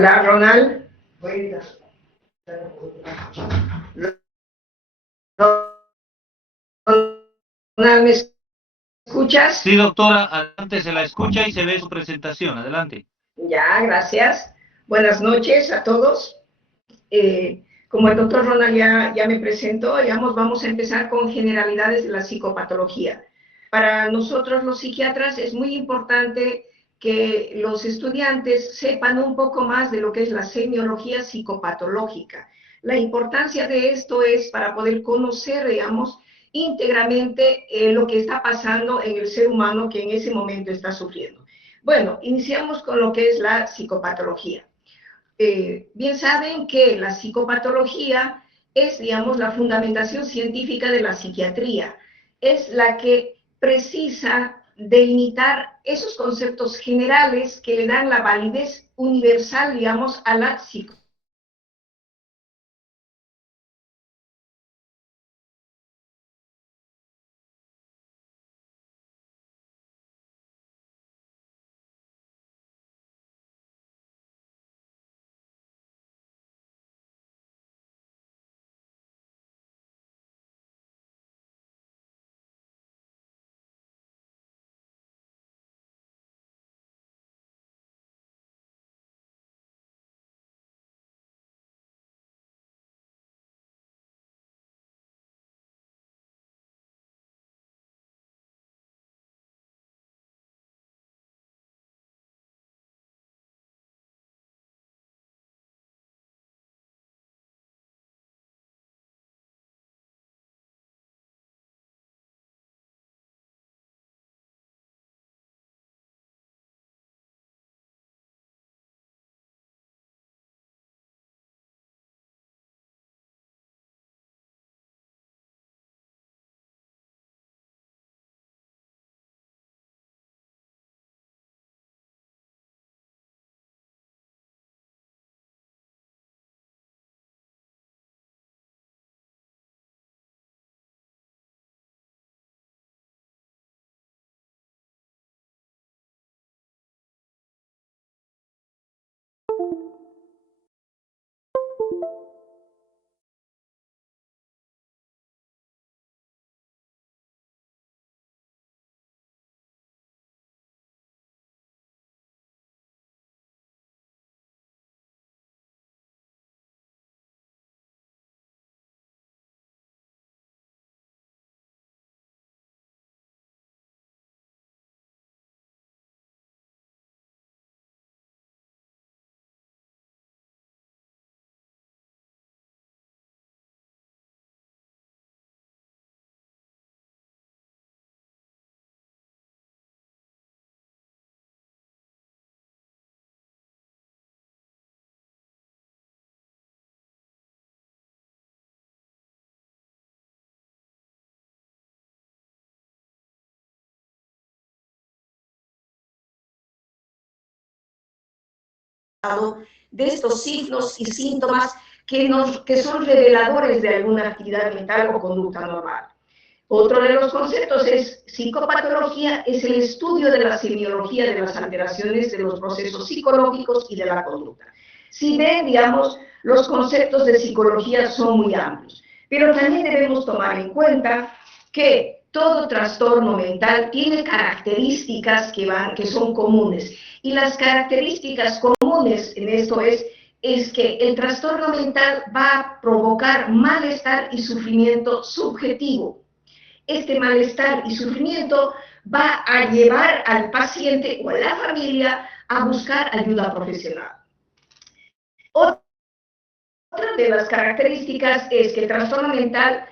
Hola, Ronald. Ronald, ¿me escuchas? Sí, doctora, adelante, se la escucha y se ve su presentación. Adelante. Ya, gracias. Buenas noches a todos. Como el doctor Ronald ya me presentó, digamos, vamos a empezar con generalidades de la psicopatología. Para nosotros los psiquiatras es muy importante que los estudiantes sepan un poco más de lo que es la semiología psicopatológica. La importancia de esto es para poder conocer, digamos, íntegramente lo que está pasando en el ser humano que en ese momento está sufriendo. Bueno, iniciamos con lo que es la psicopatología. Bien saben que la psicopatología es, digamos, la fundamentación científica de la psiquiatría. Es la que precisa delimitar esos conceptos generales que le dan la validez universal, digamos, a la psicología. De estos signos y síntomas que son reveladores de alguna actividad mental o conducta normal. Otro de los conceptos es psicopatología, es el estudio de la semiología de las alteraciones de los procesos psicológicos y de la conducta. Si ven, digamos, los conceptos de psicología son muy amplios, pero también debemos tomar en cuenta que todo trastorno mental tiene características que son comunes, y las características comunes en esto es que el trastorno mental va a provocar malestar y sufrimiento subjetivo. Este malestar y sufrimiento va a llevar al paciente o a la familia a buscar ayuda profesional. Otra de las características es que el trastorno mental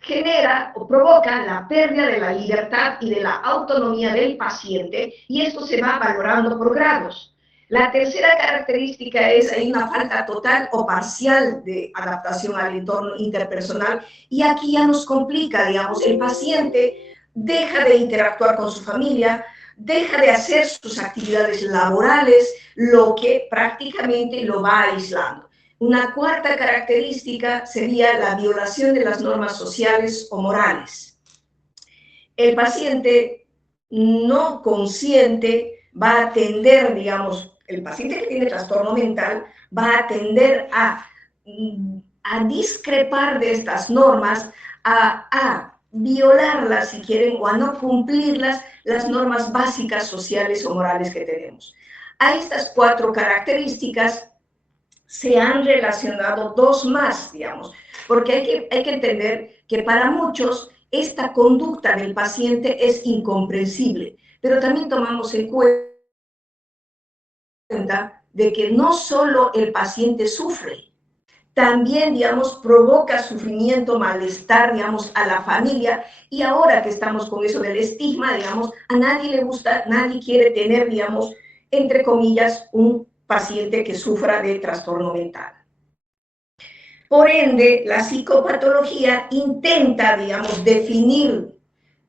genera o provoca la pérdida de la libertad y de la autonomía del paciente, y esto se va valorando por grados. La tercera característica es hay una falta total o parcial de adaptación al entorno interpersonal, y aquí ya nos complica, digamos, el paciente deja de interactuar con su familia, deja de hacer sus actividades laborales, lo que prácticamente lo va aislando. Una cuarta característica sería la violación de las normas sociales o morales. El paciente no consciente va a tender, digamos, el paciente que tiene trastorno mental va a tender a discrepar de estas normas, a violarlas, si quieren, o a no cumplirlas, las normas básicas sociales o morales que tenemos. A estas 4 características se han relacionado 2 más, digamos, porque hay que entender que para muchos esta conducta del paciente es incomprensible, pero también tomamos en cuenta de que no solo el paciente sufre, también, digamos, provoca sufrimiento, malestar, digamos, a la familia, y ahora que estamos con eso del estigma, digamos, a nadie le gusta, nadie quiere tener, digamos, entre comillas, un paciente que sufra de trastorno mental. Por ende, la psicopatología intenta, digamos, definir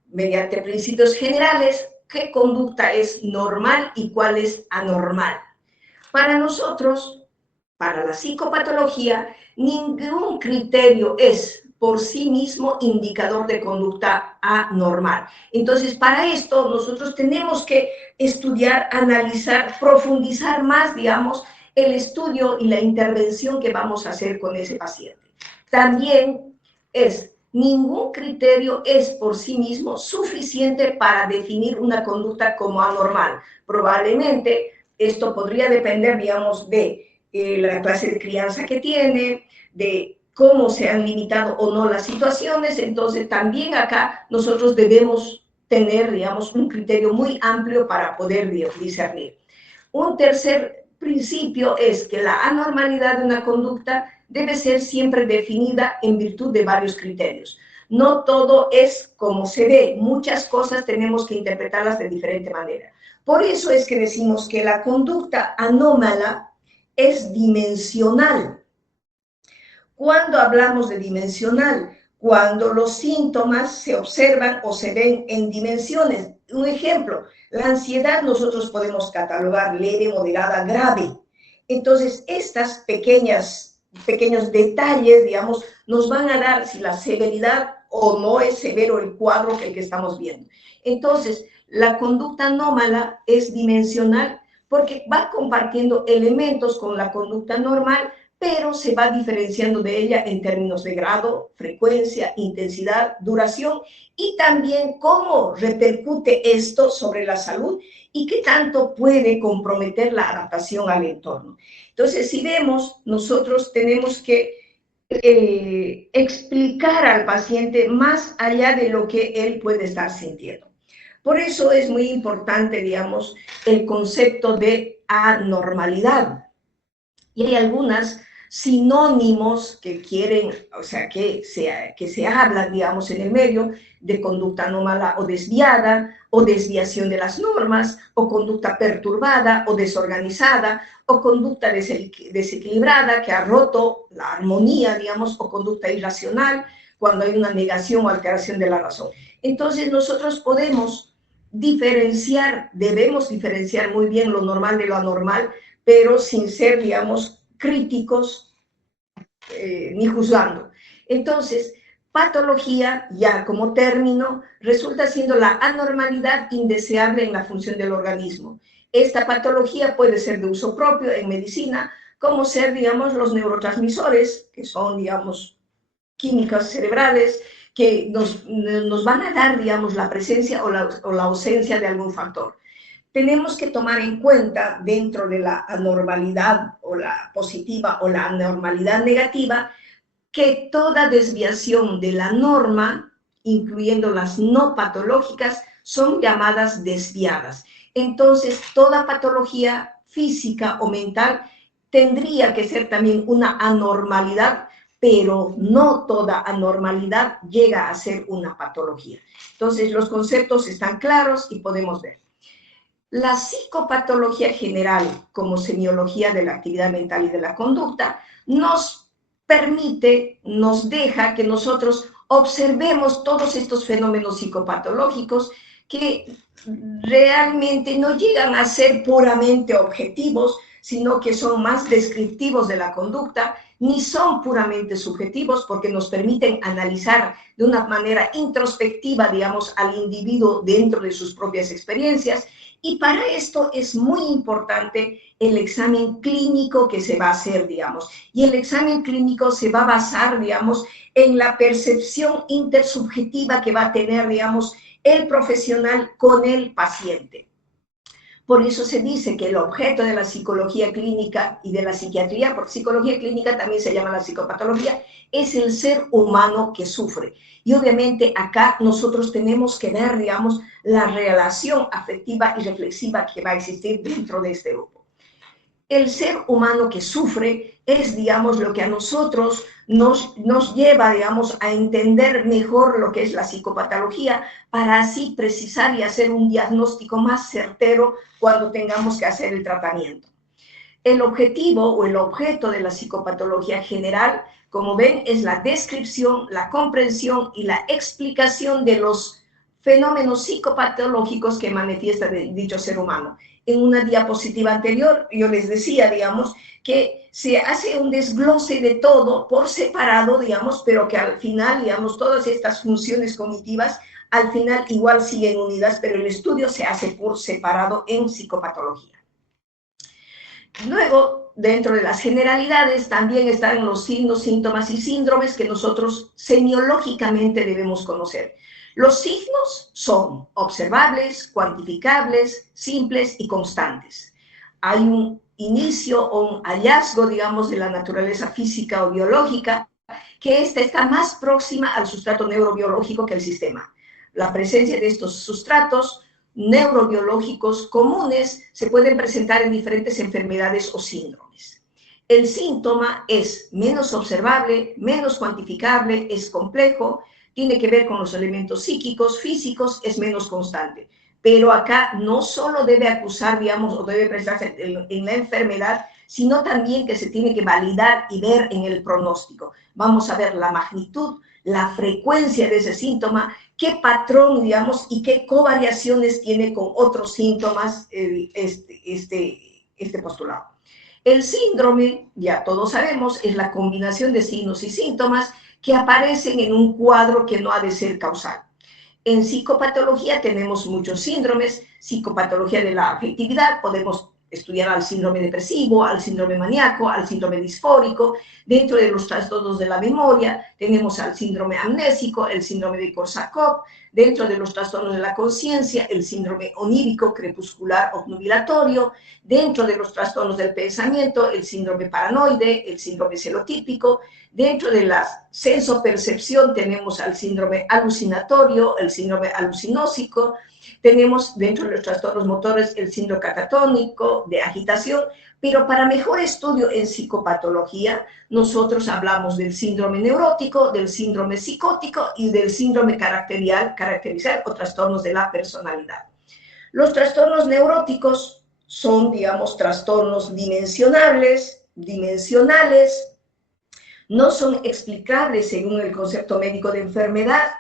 mediante principios generales qué conducta es normal y cuál es anormal. Para nosotros, para la psicopatología, ningún criterio es por sí mismo indicador de conducta anormal. Entonces, para esto nosotros tenemos que estudiar, analizar, profundizar más, digamos, el estudio y la intervención que vamos a hacer con ese paciente. También ningún criterio es por sí mismo suficiente para definir una conducta como anormal. Probablemente esto podría depender, digamos, de la clase de crianza que tiene, de cómo se han limitado o no las situaciones. Entonces, también acá nosotros debemos tener, digamos, un criterio muy amplio para poder discernir. Un tercer principio es que la anormalidad de una conducta debe ser siempre definida en virtud de varios criterios. No todo es como se ve, muchas cosas tenemos que interpretarlas de diferente manera. Por eso es que decimos que la conducta anómala es dimensional. ¿Cuándo hablamos de dimensional? Cuando los síntomas se observan o se ven en dimensiones. Un ejemplo, la ansiedad nosotros podemos catalogar leve, moderada, grave. Entonces, estas pequeños detalles, digamos, nos van a dar si la severidad o no es severo el cuadro que estamos viendo. Entonces, la conducta anómala es dimensional porque va compartiendo elementos con la conducta normal, pero se va diferenciando de ella en términos de grado, frecuencia, intensidad, duración y también cómo repercute esto sobre la salud y qué tanto puede comprometer la adaptación al entorno. Entonces, si vemos, nosotros tenemos que explicar al paciente más allá de lo que él puede estar sintiendo. Por eso es muy importante, digamos, el concepto de anormalidad. Y hay algunos sinónimos que quieren, o sea, que se hablan, digamos, en el medio de conducta anómala o desviación de las normas, o conducta perturbada o desorganizada, o conducta desequilibrada que ha roto la armonía, digamos, o conducta irracional, cuando hay una negación o alteración de la razón. Entonces, nosotros podemos debemos diferenciar muy bien lo normal de lo anormal, pero sin ser, digamos, críticos ni juzgando. Entonces, patología, ya como término, resulta siendo la anormalidad indeseable en la función del organismo. Esta patología puede ser de uso propio en medicina, como ser, digamos, los neurotransmisores, que son, digamos, químicas cerebrales, que nos van a dar, digamos, la presencia o la ausencia de algún factor. Tenemos que tomar en cuenta dentro de la anormalidad o la positiva o la anormalidad negativa que toda desviación de la norma, incluyendo las no patológicas, son llamadas desviadas. Entonces, toda patología física o mental tendría que ser también una anormalidad, pero no toda anormalidad llega a ser una patología. Entonces, los conceptos están claros y podemos ver. La psicopatología general, como semiología de la actividad mental y de la conducta, nos permite, nos deja que nosotros observemos todos estos fenómenos psicopatológicos que realmente no llegan a ser puramente objetivos, sino que son más descriptivos de la conducta, ni son puramente subjetivos porque nos permiten analizar de una manera introspectiva, digamos, al individuo dentro de sus propias experiencias. Y para esto es muy importante el examen clínico que se va a hacer, digamos. Y el examen clínico se va a basar, digamos, en la percepción intersubjetiva que va a tener, digamos, el profesional con el paciente. Por eso se dice que el objeto de la psicología clínica y de la psiquiatría, porque psicología clínica también se llama la psicopatología, es el ser humano que sufre. Y obviamente acá nosotros tenemos que ver, digamos, la relación afectiva y reflexiva que va a existir dentro de este grupo. El ser humano que sufre es, digamos, lo que a nosotros nos lleva, digamos, a entender mejor lo que es la psicopatología para así precisar y hacer un diagnóstico más certero cuando tengamos que hacer el tratamiento. El objetivo o el objeto de la psicopatología general, como ven, es la descripción, la comprensión y la explicación de los fenómenos psicopatológicos que manifiesta dicho ser humano. En una diapositiva anterior yo les decía, digamos, que se hace un desglose de todo por separado, digamos, pero que al final, digamos, todas estas funciones cognitivas al final igual siguen unidas, pero el estudio se hace por separado en psicopatología. Luego, dentro de las generalidades, también están los signos, síntomas y síndromes que nosotros semiológicamente debemos conocer. Los signos son observables, cuantificables, simples y constantes. Hay un inicio o un hallazgo, digamos, de la naturaleza física o biológica, que esta está más próxima al sustrato neurobiológico que al sistema. La presencia de estos sustratos neurobiológicos comunes se pueden presentar en diferentes enfermedades o síndromes. El síntoma es menos observable, menos cuantificable, es complejo, tiene que ver con los elementos psíquicos, físicos, es menos constante. Pero acá no solo debe acusar, digamos, o debe prestarse en la enfermedad, sino también que se tiene que validar y ver en el pronóstico. Vamos a ver la magnitud, la frecuencia de ese síntoma, qué patrón, digamos, y qué covariaciones tiene con otros síntomas este postulado. El síndrome, ya todos sabemos, es la combinación de signos y síntomas que aparecen en un cuadro que no ha de ser causal. En psicopatología tenemos muchos síndromes, psicopatología de la afectividad, podemos estudiar al síndrome depresivo, al síndrome maníaco, al síndrome disfórico. Dentro de los trastornos de la memoria tenemos al síndrome amnésico, el síndrome de Korsakoff. Dentro de los trastornos de la conciencia, el síndrome onírico, crepuscular, obnubilatorio. Dentro de los trastornos del pensamiento, el síndrome paranoide, el síndrome celotípico. Dentro de la sensopercepción tenemos al síndrome alucinatorio, el síndrome alucinósico. Tenemos dentro de los trastornos motores el síndrome catatónico, de agitación, pero para mejor estudio en psicopatología, nosotros hablamos del síndrome neurótico, del síndrome psicótico y del síndrome caracterizar o trastornos de la personalidad. Los trastornos neuróticos son, digamos, trastornos dimensionales, no son explicables según el concepto médico de enfermedad,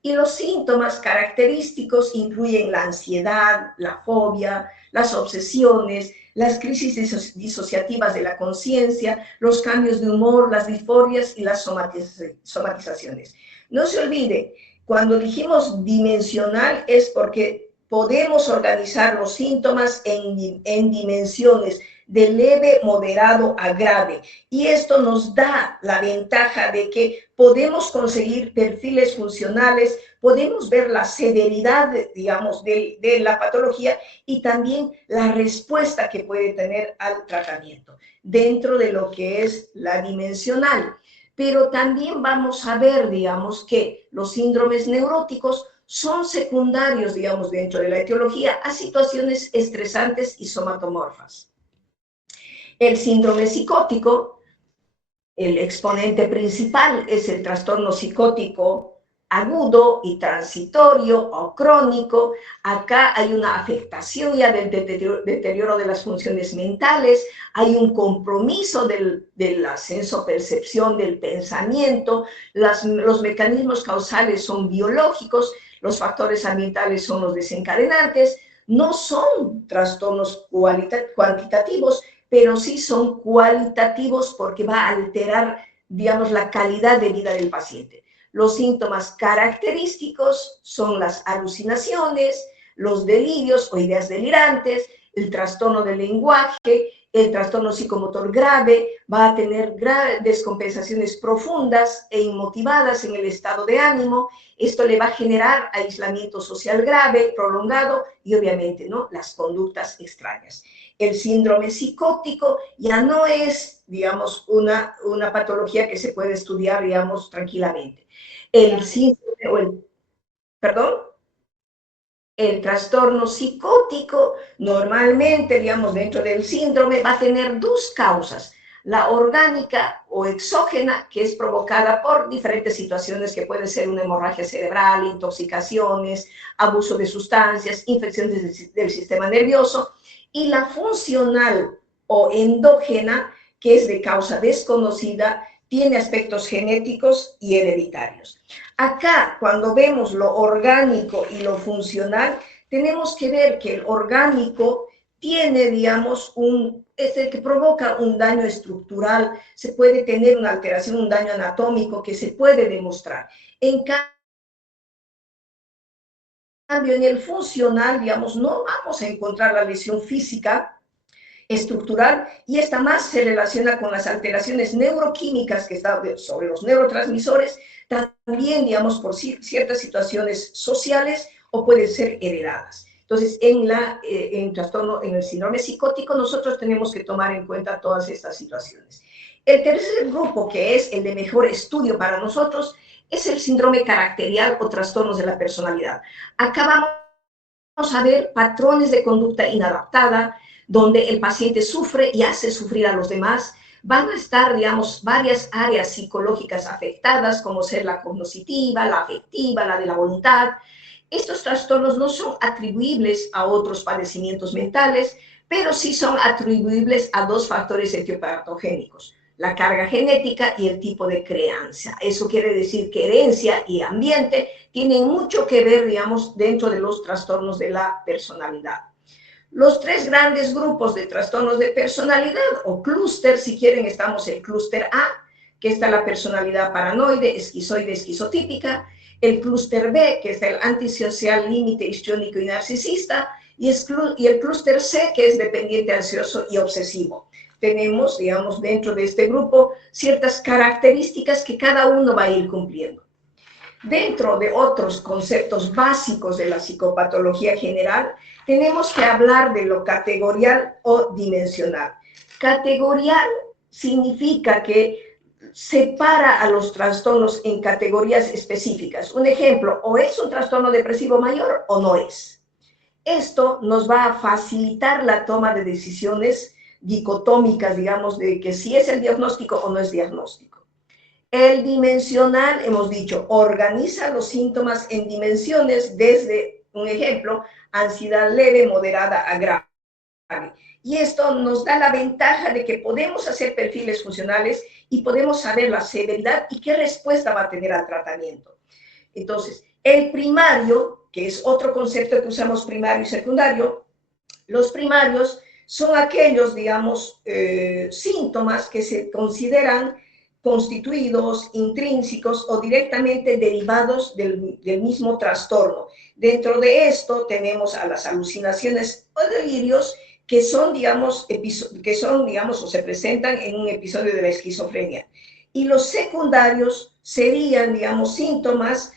y los síntomas característicos incluyen la ansiedad, la fobia, las obsesiones, las crisis disociativas de la conciencia, los cambios de humor, las disforias y las somatizaciones. No se olvide, cuando dijimos dimensional es porque podemos organizar los síntomas en dimensiones de leve, moderado a grave. Y esto nos da la ventaja de que podemos conseguir perfiles funcionales, podemos ver la severidad, digamos, de la patología y también la respuesta que puede tener al tratamiento dentro de lo que es la dimensional. Pero también vamos a ver, digamos, que los síndromes neuróticos son secundarios, digamos, dentro de la etiología a situaciones estresantes y somatomorfas. El síndrome psicótico, el exponente principal es el trastorno psicótico agudo y transitorio o crónico. Acá hay una afectación ya del deterioro de las funciones mentales, hay un compromiso de la sensopercepción del pensamiento, los mecanismos causales son biológicos, los factores ambientales son los desencadenantes, no son trastornos cuantitativos, pero sí son cualitativos porque va a alterar, digamos, la calidad de vida del paciente. Los síntomas característicos son las alucinaciones, los delirios o ideas delirantes, el trastorno del lenguaje, el trastorno psicomotor grave, va a tener descompensaciones profundas e inmotivadas en el estado de ánimo. Esto le va a generar aislamiento social grave, prolongado y obviamente, ¿no?, las conductas extrañas. El síndrome psicótico ya no es, digamos, una patología que se puede estudiar, digamos, tranquilamente. El síndrome, perdón, el trastorno psicótico normalmente, digamos, dentro del síndrome va a tener dos causas, la orgánica o exógena, que es provocada por diferentes situaciones que puede ser una hemorragia cerebral, intoxicaciones, abuso de sustancias, infecciones del sistema nervioso, y la funcional o endógena, que es de causa desconocida, tiene aspectos genéticos y hereditarios. Acá, cuando vemos lo orgánico y lo funcional, tenemos que ver que el orgánico tiene, digamos, es el que provoca un daño estructural, se puede tener una alteración, un daño anatómico que se puede demostrar. En cambio, en el funcional, digamos, no vamos a encontrar la lesión física estructural, y esta más se relaciona con las alteraciones neuroquímicas que están sobre los neurotransmisores, también, digamos, por ciertas situaciones sociales o pueden ser heredadas. Entonces, en el síndrome psicótico, nosotros tenemos que tomar en cuenta todas estas situaciones. El tercer grupo, que es el de mejor estudio para nosotros, es el síndrome caracterial o trastornos de la personalidad. Acá vamos a ver patrones de conducta inadaptada, donde el paciente sufre y hace sufrir a los demás. Van a estar, digamos, varias áreas psicológicas afectadas, como ser la cognitiva, la afectiva, la de la voluntad. Estos trastornos no son atribuibles a otros padecimientos mentales, pero sí son atribuibles a dos factores etiopatogénicos, la carga genética y el tipo de crianza. Eso quiere decir que herencia y ambiente tienen mucho que ver, digamos, dentro de los trastornos de la personalidad. Los tres grandes grupos de trastornos de personalidad, o clúster, si quieren, estamos en el clúster A, que está la personalidad paranoide, esquizoide, esquizotípica, el clúster B, que está el antisocial, límite, histriónico y narcisista, y el clúster C, que es dependiente, ansioso y obsesivo. Tenemos, digamos, dentro de este grupo ciertas características que cada uno va a ir cumpliendo. Dentro de otros conceptos básicos de la psicopatología general, tenemos que hablar de lo categorial o dimensional. Categorial significa que separa a los trastornos en categorías específicas. Un ejemplo, o es un trastorno depresivo mayor o no es. Esto nos va a facilitar la toma de decisiones dicotómicas, digamos, de que si es el diagnóstico o no es diagnóstico. El dimensional, hemos dicho, organiza los síntomas en dimensiones desde, un ejemplo, ansiedad leve, moderada a grave. Y esto nos da la ventaja de que podemos hacer perfiles funcionales y podemos saber la severidad y qué respuesta va a tener al tratamiento. Entonces, el primario, que es otro concepto que usamos, primario y secundario, los primarios son aquellos, digamos, síntomas que se consideran constituidos, intrínsecos o directamente derivados del mismo trastorno. Dentro de esto tenemos a las alucinaciones o delirios que son, digamos, o se presentan en un episodio de la esquizofrenia. Y los secundarios serían, digamos, síntomas,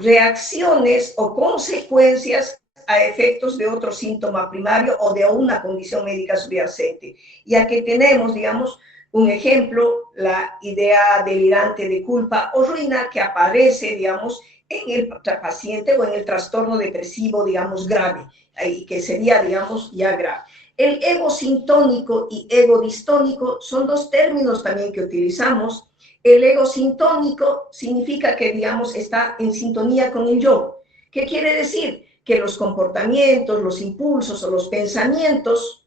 reacciones o consecuencias a efectos de otro síntoma primario o de una condición médica subyacente. Ya que tenemos, digamos, un ejemplo, la idea delirante de culpa o ruina que aparece, digamos, en el paciente o en el trastorno depresivo, digamos, grave, y que sería, digamos, ya grave. El ego sintónico y ego distónico son dos términos también que utilizamos. El ego sintónico significa que, digamos, está en sintonía con el yo. ¿Qué quiere decir? Que los comportamientos, los impulsos o los pensamientos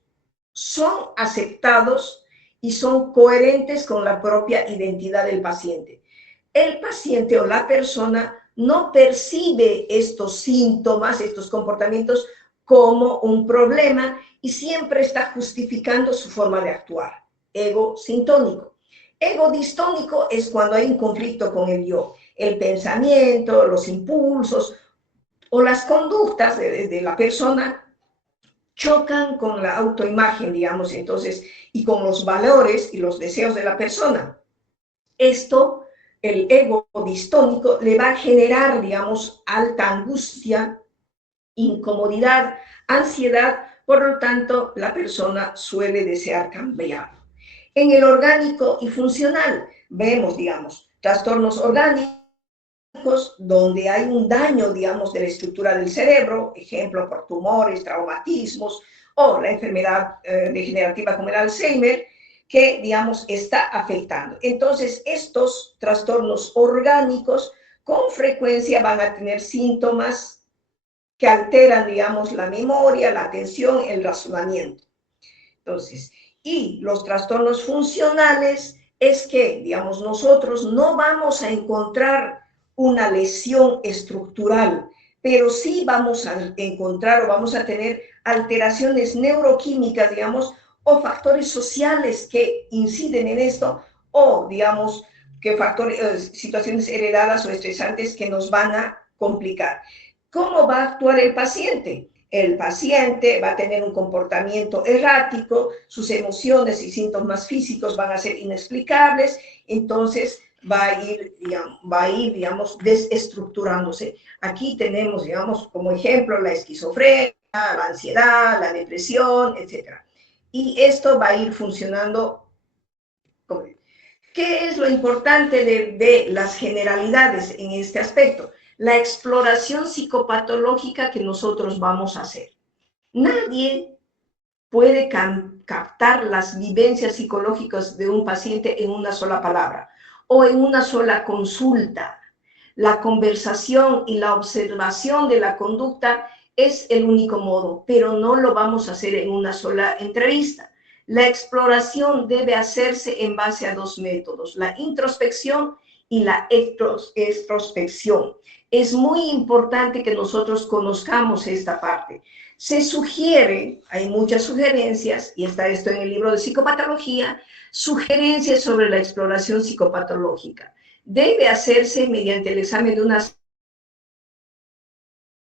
son aceptados y son coherentes con la propia identidad del paciente. El paciente o la persona no percibe estos síntomas, estos comportamientos, como un problema y siempre está justificando su forma de actuar. Ego sintónico. Ego distónico es cuando hay un conflicto con el yo. El pensamiento, los impulsos o las conductas de la persona chocan con la autoimagen, digamos, entonces, y con los valores y los deseos de la persona. Esto, el ego distónico, le va a generar, digamos, alta angustia, incomodidad, ansiedad, por lo tanto, la persona suele desear cambiar. En el orgánico y funcional, vemos, digamos, trastornos orgánicos, donde hay un daño, digamos, de la estructura del cerebro, ejemplo por tumores, traumatismos o la enfermedad degenerativa como el Alzheimer, que, digamos, está afectando. Entonces, estos trastornos orgánicos con frecuencia van a tener síntomas que alteran, digamos, la memoria, la atención, el razonamiento. Entonces, y los trastornos funcionales es que, digamos, nosotros no vamos a encontrar una lesión estructural, pero sí vamos a encontrar o vamos a tener alteraciones neuroquímicas, digamos, o factores sociales que inciden en esto, o, digamos, que factores, situaciones heredadas o estresantes que nos van a complicar. ¿Cómo va a actuar el paciente? El paciente va a tener un comportamiento errático, sus emociones y síntomas físicos van a ser inexplicables, entonces va a ir, digamos, desestructurándose. Aquí tenemos, digamos, como ejemplo la esquizofrenia, la ansiedad, la depresión, etc. Y esto va a ir funcionando. ¿Qué es lo importante de las generalidades en este aspecto? La exploración psicopatológica que nosotros vamos a hacer. Nadie puede captar las vivencias psicológicas de un paciente en una sola palabra o en una sola consulta. La conversación y la observación de la conducta es el único modo, pero no lo vamos a hacer en una sola entrevista. La exploración debe hacerse en base a dos métodos, la introspección y la extrospección. Es muy importante que nosotros conozcamos esta parte. Se sugiere, hay muchas sugerencias, y está esto en el libro de psicopatología, sugerencias sobre la exploración psicopatológica. Debe hacerse mediante el examen de una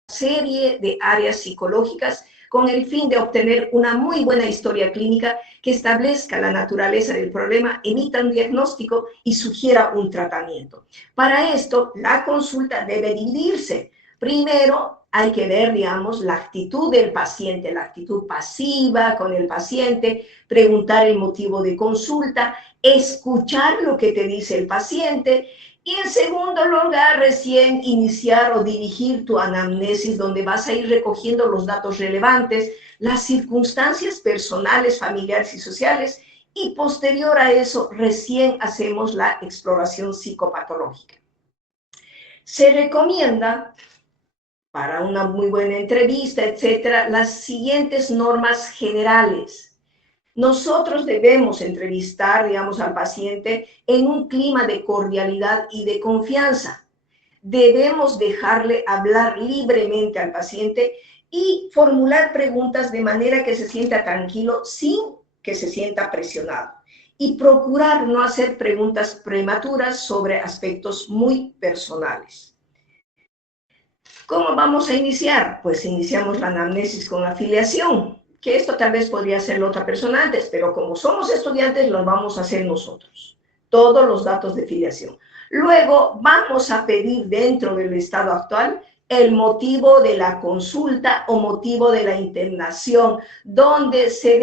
serie de áreas psicológicas con el fin de obtener una muy buena historia clínica que establezca la naturaleza del problema, emita un diagnóstico y sugiera un tratamiento. Para esto, la consulta debe dividirse. Primero, hay que ver, digamos, la actitud del paciente, la actitud pasiva con el paciente, preguntar el motivo de consulta, escuchar lo que te dice el paciente. Y en segundo lugar, recién iniciar o dirigir tu anamnesis, donde vas a ir recogiendo los datos relevantes, las circunstancias personales, familiares y sociales, y posterior a eso, recién hacemos la exploración psicopatológica. Se recomienda, para una muy buena entrevista, etcétera, las siguientes normas generales. Nosotros debemos entrevistar, digamos, al paciente en un clima de cordialidad y de confianza. Debemos dejarle hablar libremente al paciente y formular preguntas de manera que se sienta tranquilo sin que se sienta presionado. Y procurar no hacer preguntas prematuras sobre aspectos muy personales. ¿Cómo vamos a iniciar? Pues iniciamos la anamnesis con la afiliación, que esto tal vez podría hacerlo otra persona antes, pero como somos estudiantes, lo vamos a hacer nosotros. Todos los datos de filiación. Luego vamos a pedir dentro del estado actual el motivo de la consulta o motivo de la internación, donde se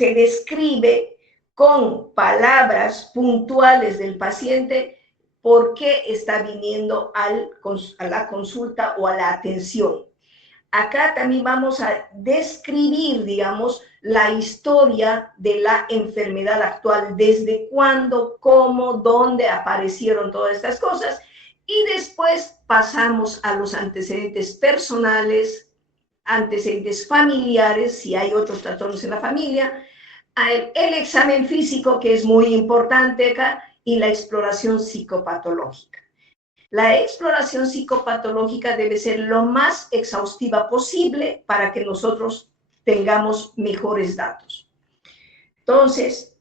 describe con palabras puntuales del paciente por qué está viniendo a la consulta o a la atención. Acá también vamos a describir, digamos, la historia de la enfermedad actual, desde cuándo, cómo, dónde aparecieron todas estas cosas, y después pasamos a los antecedentes personales, antecedentes familiares, si hay otros trastornos en la familia, el examen físico, que es muy importante acá, y la exploración psicopatológica. La exploración psicopatológica debe ser lo más exhaustiva posible para que nosotros tengamos mejores datos. Entonces,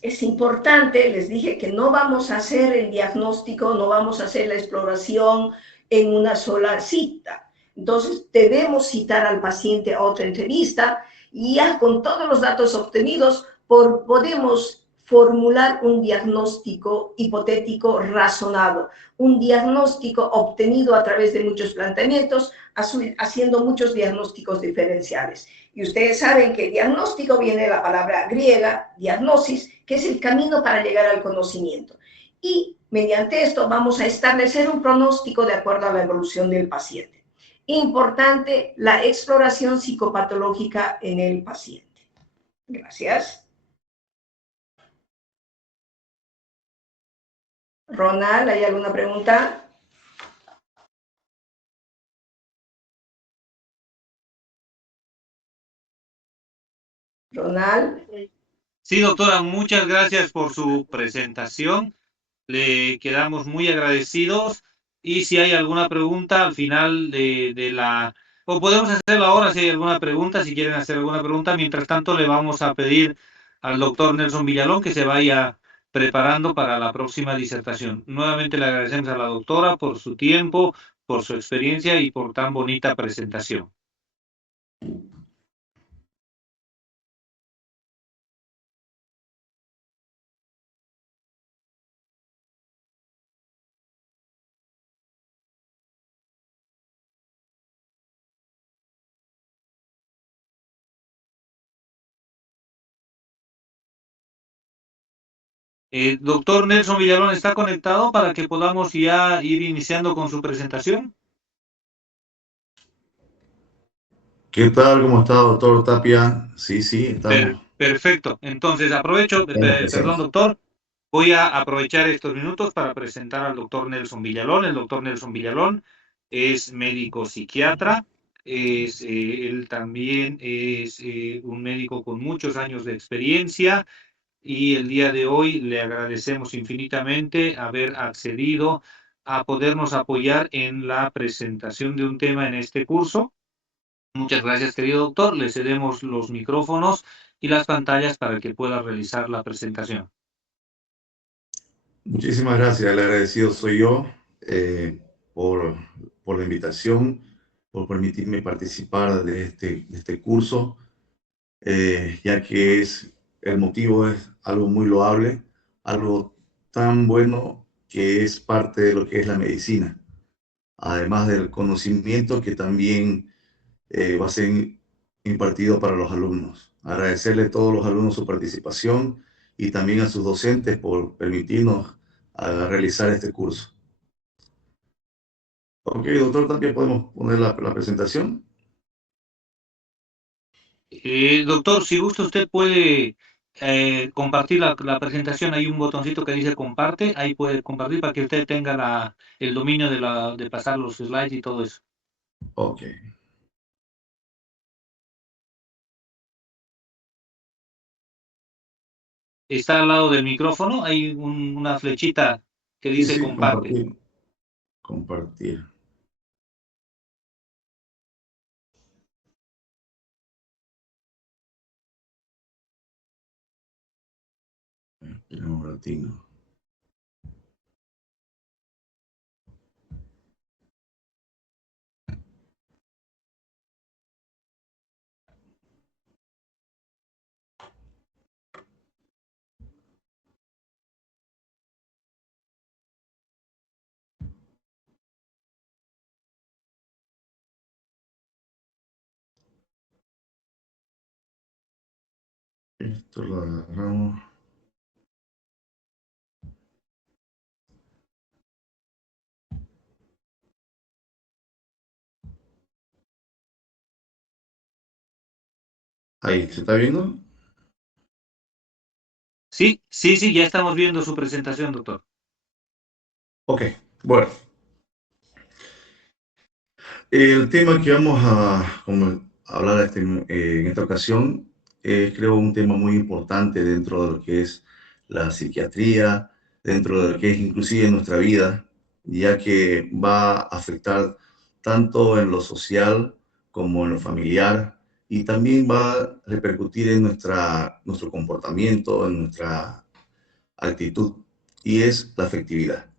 es importante, les dije que no vamos a hacer el diagnóstico, no vamos a hacer la exploración en una sola cita. Entonces, debemos citar al paciente a otra entrevista y ya con todos los datos obtenidos podemos formular un diagnóstico hipotético razonado, un diagnóstico obtenido a través de muchos planteamientos, haciendo muchos diagnósticos diferenciales. Y ustedes saben que diagnóstico viene de la palabra griega, diagnosis, que es el camino para llegar al conocimiento. Y mediante esto vamos a establecer un pronóstico de acuerdo a la evolución del paciente. Importante la exploración psicopatológica en el paciente. Gracias. Ronald, ¿hay alguna pregunta? Ronald. Sí, doctora, muchas gracias por su presentación. Le quedamos muy agradecidos. Y si hay alguna pregunta al final o podemos hacerlo ahora si hay alguna pregunta, si quieren hacer alguna pregunta. Mientras tanto, le vamos a pedir al doctor Nelson Villalón que se vaya preparando para la próxima disertación. Nuevamente le agradecemos a la doctora por su tiempo, por su experiencia y por tan bonita presentación. Doctor Nelson Villalón, ¿está conectado para que podamos ya ir iniciando con su presentación? ¿Qué tal? ¿Cómo está, doctor Tapia? Sí, estamos. Perfecto. Entonces, perdón, doctor, voy a aprovechar estos minutos para presentar al doctor Nelson Villalón. El doctor Nelson Villalón es médico psiquiatra, él también es un médico con muchos años de experiencia. Y el día de hoy le agradecemos infinitamente haber accedido a podernos apoyar en la presentación de un tema en este curso. Muchas gracias, querido doctor. Le cedemos los micrófonos y las pantallas para que pueda realizar la presentación. Muchísimas gracias. El agradecido soy yo por la invitación, por permitirme participar de este curso, ya que el motivo es algo muy loable, algo tan bueno que es parte de lo que es la medicina, además del conocimiento que también va a ser impartido para los alumnos. Agradecerle a todos los alumnos su participación y también a sus docentes por permitirnos realizar este curso. Ok, doctor Tapia, ¿podemos poner la presentación? Doctor, si gusta usted puede compartir la presentación. Hay un botoncito que dice comparte, ahí puede compartir para que usted tenga el dominio de pasar los slides y todo eso. Ok. Está al lado del micrófono, hay una flechita que dice Sí, comparte. Compartir. Un ratito. Esto lo agarramos. Ahí, ¿se está viendo? Sí, ya estamos viendo su presentación, doctor. Ok, bueno. El tema que vamos a hablar en esta ocasión es, creo, un tema muy importante dentro de lo que es la psiquiatría, dentro de lo que es inclusive nuestra vida, ya que va a afectar tanto en lo social como en lo familiar, y también va a repercutir en nuestro comportamiento, en nuestra actitud, y es la afectividad.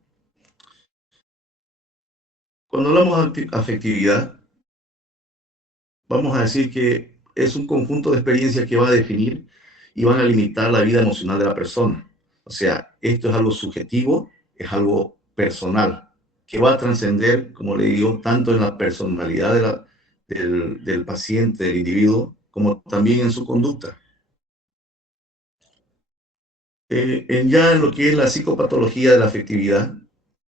Cuando hablamos de afectividad, vamos a decir que es un conjunto de experiencias que va a definir y van a limitar la vida emocional de la persona. O sea, esto es algo subjetivo, es algo personal, que va a trascender, como le digo, tanto en la personalidad del paciente, del individuo, como también en su conducta. Ya en lo que es la psicopatología de la afectividad,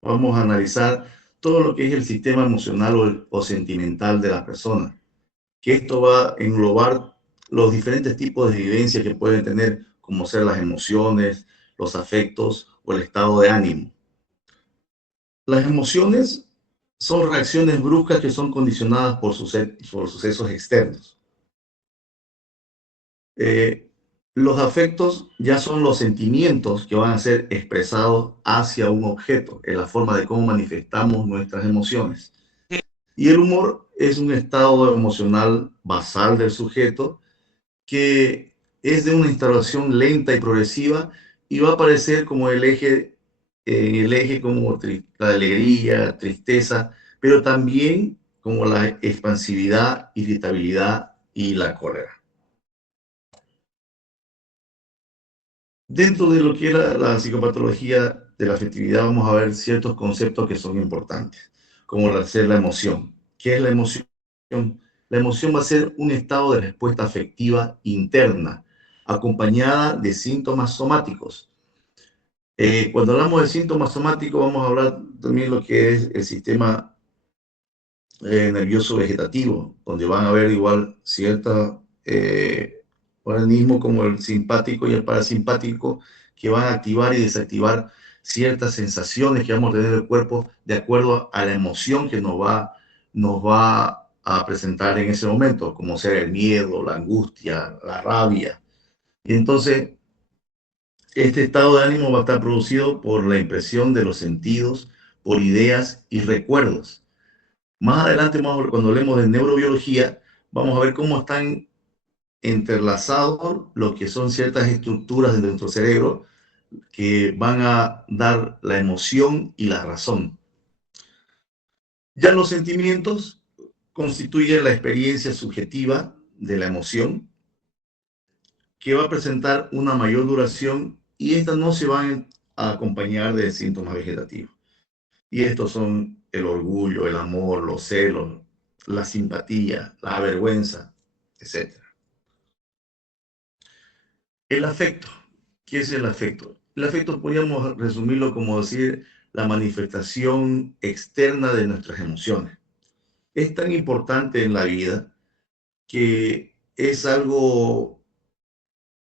vamos a analizar todo lo que es el sistema emocional o sentimental de la persona, que esto va a englobar los diferentes tipos de vivencias que pueden tener, como ser las emociones, los afectos o el estado de ánimo. Las emociones son reacciones bruscas que son condicionadas por sucesos externos. Los afectos ya son los sentimientos que van a ser expresados hacia un objeto, en la forma de cómo manifestamos nuestras emociones. Y el humor es un estado emocional basal del sujeto que es de una instalación lenta y progresiva y va a aparecer como el eje como la alegría, tristeza, pero también como la expansividad, irritabilidad y la cólera. Dentro de lo que era la psicopatología de la afectividad, vamos a ver ciertos conceptos que son importantes, como ser la emoción. ¿Qué es la emoción? La emoción va a ser un estado de respuesta afectiva interna, acompañada de síntomas somáticos. Cuando hablamos de síntomas somáticos, vamos a hablar también de lo que es el sistema nervioso vegetativo, donde van a haber igual ciertos organismos como el simpático y el parasimpático que van a activar y desactivar ciertas sensaciones que vamos a tener en el cuerpo de acuerdo a la emoción que nos va a presentar en ese momento, como ser el miedo, la angustia, la rabia. Y entonces, este estado de ánimo va a estar producido por la impresión de los sentidos, por ideas y recuerdos. Más adelante, cuando hablemos de neurobiología, vamos a ver cómo están entrelazados lo que son ciertas estructuras de nuestro cerebro que van a dar la emoción y la razón. Ya los sentimientos constituyen la experiencia subjetiva de la emoción, que va a presentar una mayor duración y estas no se van a acompañar de síntomas vegetativos. Y estos son el orgullo, el amor, los celos, la simpatía, la vergüenza, etc. El afecto. ¿Qué es el afecto? El afecto podríamos resumirlo como decir la manifestación externa de nuestras emociones. Es tan importante en la vida que es algo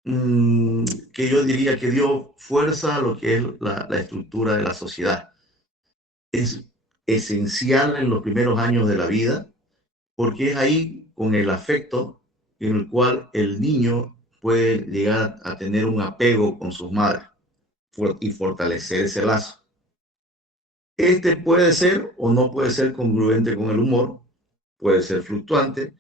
que yo diría que dio fuerza a lo que es la estructura de la sociedad. Es esencial en los primeros años de la vida porque es ahí con el afecto en el cual el niño puede llegar a tener un apego con sus madres y fortalecer ese lazo. Este puede ser o no puede ser congruente con el humor, puede ser fluctuante,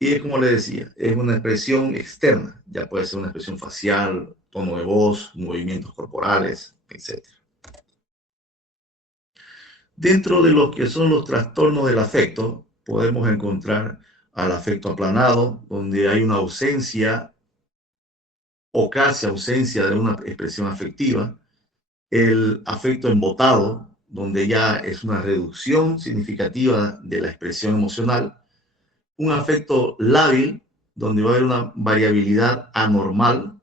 y es como le decía, es una expresión externa, ya puede ser una expresión facial, tono de voz, movimientos corporales, etc. Dentro de lo que son los trastornos del afecto, podemos encontrar al afecto aplanado, donde hay una ausencia o casi ausencia de una expresión afectiva, el afecto embotado, donde ya es una reducción significativa de la expresión emocional, un afecto lábil, donde va a haber una variabilidad anormal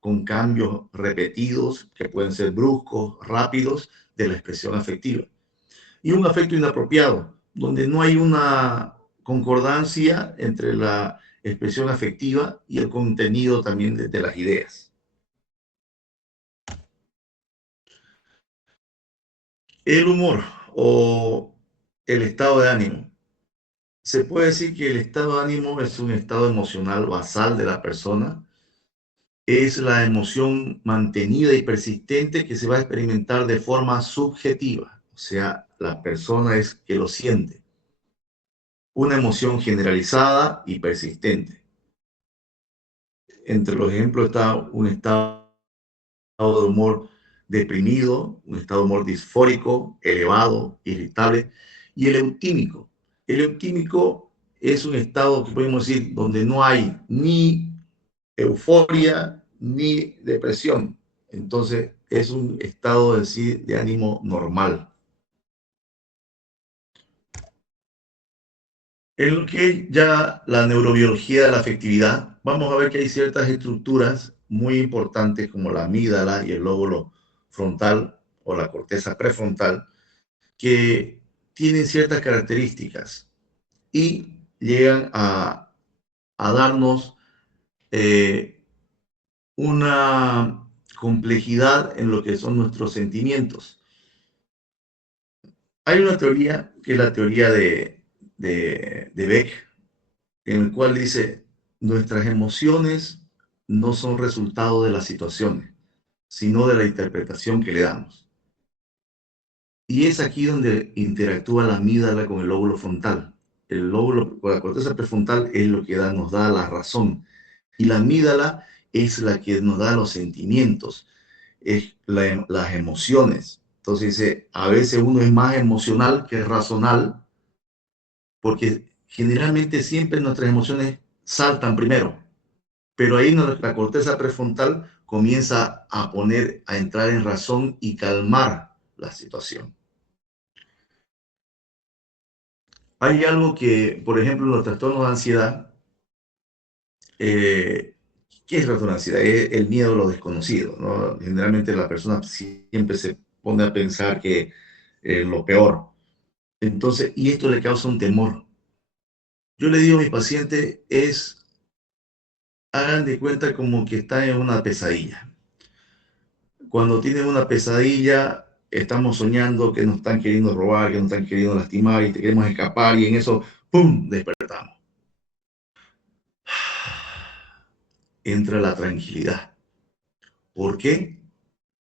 con cambios repetidos que pueden ser bruscos, rápidos, de la expresión afectiva. Y un afecto inapropiado, donde no hay una concordancia entre la expresión afectiva y el contenido también de las ideas. El humor o el estado de ánimo. Se puede decir que el estado de ánimo es un estado emocional basal de la persona. Es la emoción mantenida y persistente que se va a experimentar de forma subjetiva. O sea, la persona es que lo siente. Una emoción generalizada y persistente. Entre los ejemplos está un estado de humor deprimido, un estado de humor disfórico, elevado, irritable, y el eutímico. El eutímico es un estado que podemos decir donde no hay ni euforia ni depresión. Entonces es un estado de ánimo normal. En lo que ya la neurobiología de la afectividad, vamos a ver que hay ciertas estructuras muy importantes como la amígdala y el lóbulo frontal o la corteza prefrontal que tienen ciertas características y llegan a darnos una complejidad en lo que son nuestros sentimientos. Hay una teoría que es la teoría de Beck, en el cual dice, nuestras emociones no son resultado de las situaciones, sino de la interpretación que le damos. Y es aquí donde interactúa la amígdala con el lóbulo frontal. El lóbulo, la corteza prefrontal es lo que nos da la razón. Y la amígdala es la que nos da los sentimientos, es las emociones. Entonces dice, a veces uno es más emocional que racional, porque generalmente siempre nuestras emociones saltan primero, pero ahí la corteza prefrontal comienza a entrar en razón y calmar la situación. Hay algo que, por ejemplo, en los trastornos de ansiedad, ¿qué es el trastorno de ansiedad? Es el miedo a lo desconocido, ¿no? Generalmente la persona siempre se pone a pensar que lo peor. Entonces, y esto le causa un temor. Yo le digo a mi paciente hagan de cuenta como que están en una pesadilla. Cuando tienen una pesadilla, estamos soñando que nos están queriendo robar, que nos están queriendo lastimar y te queremos escapar y en eso, ¡pum!, despertamos. Entra la tranquilidad. ¿Por qué?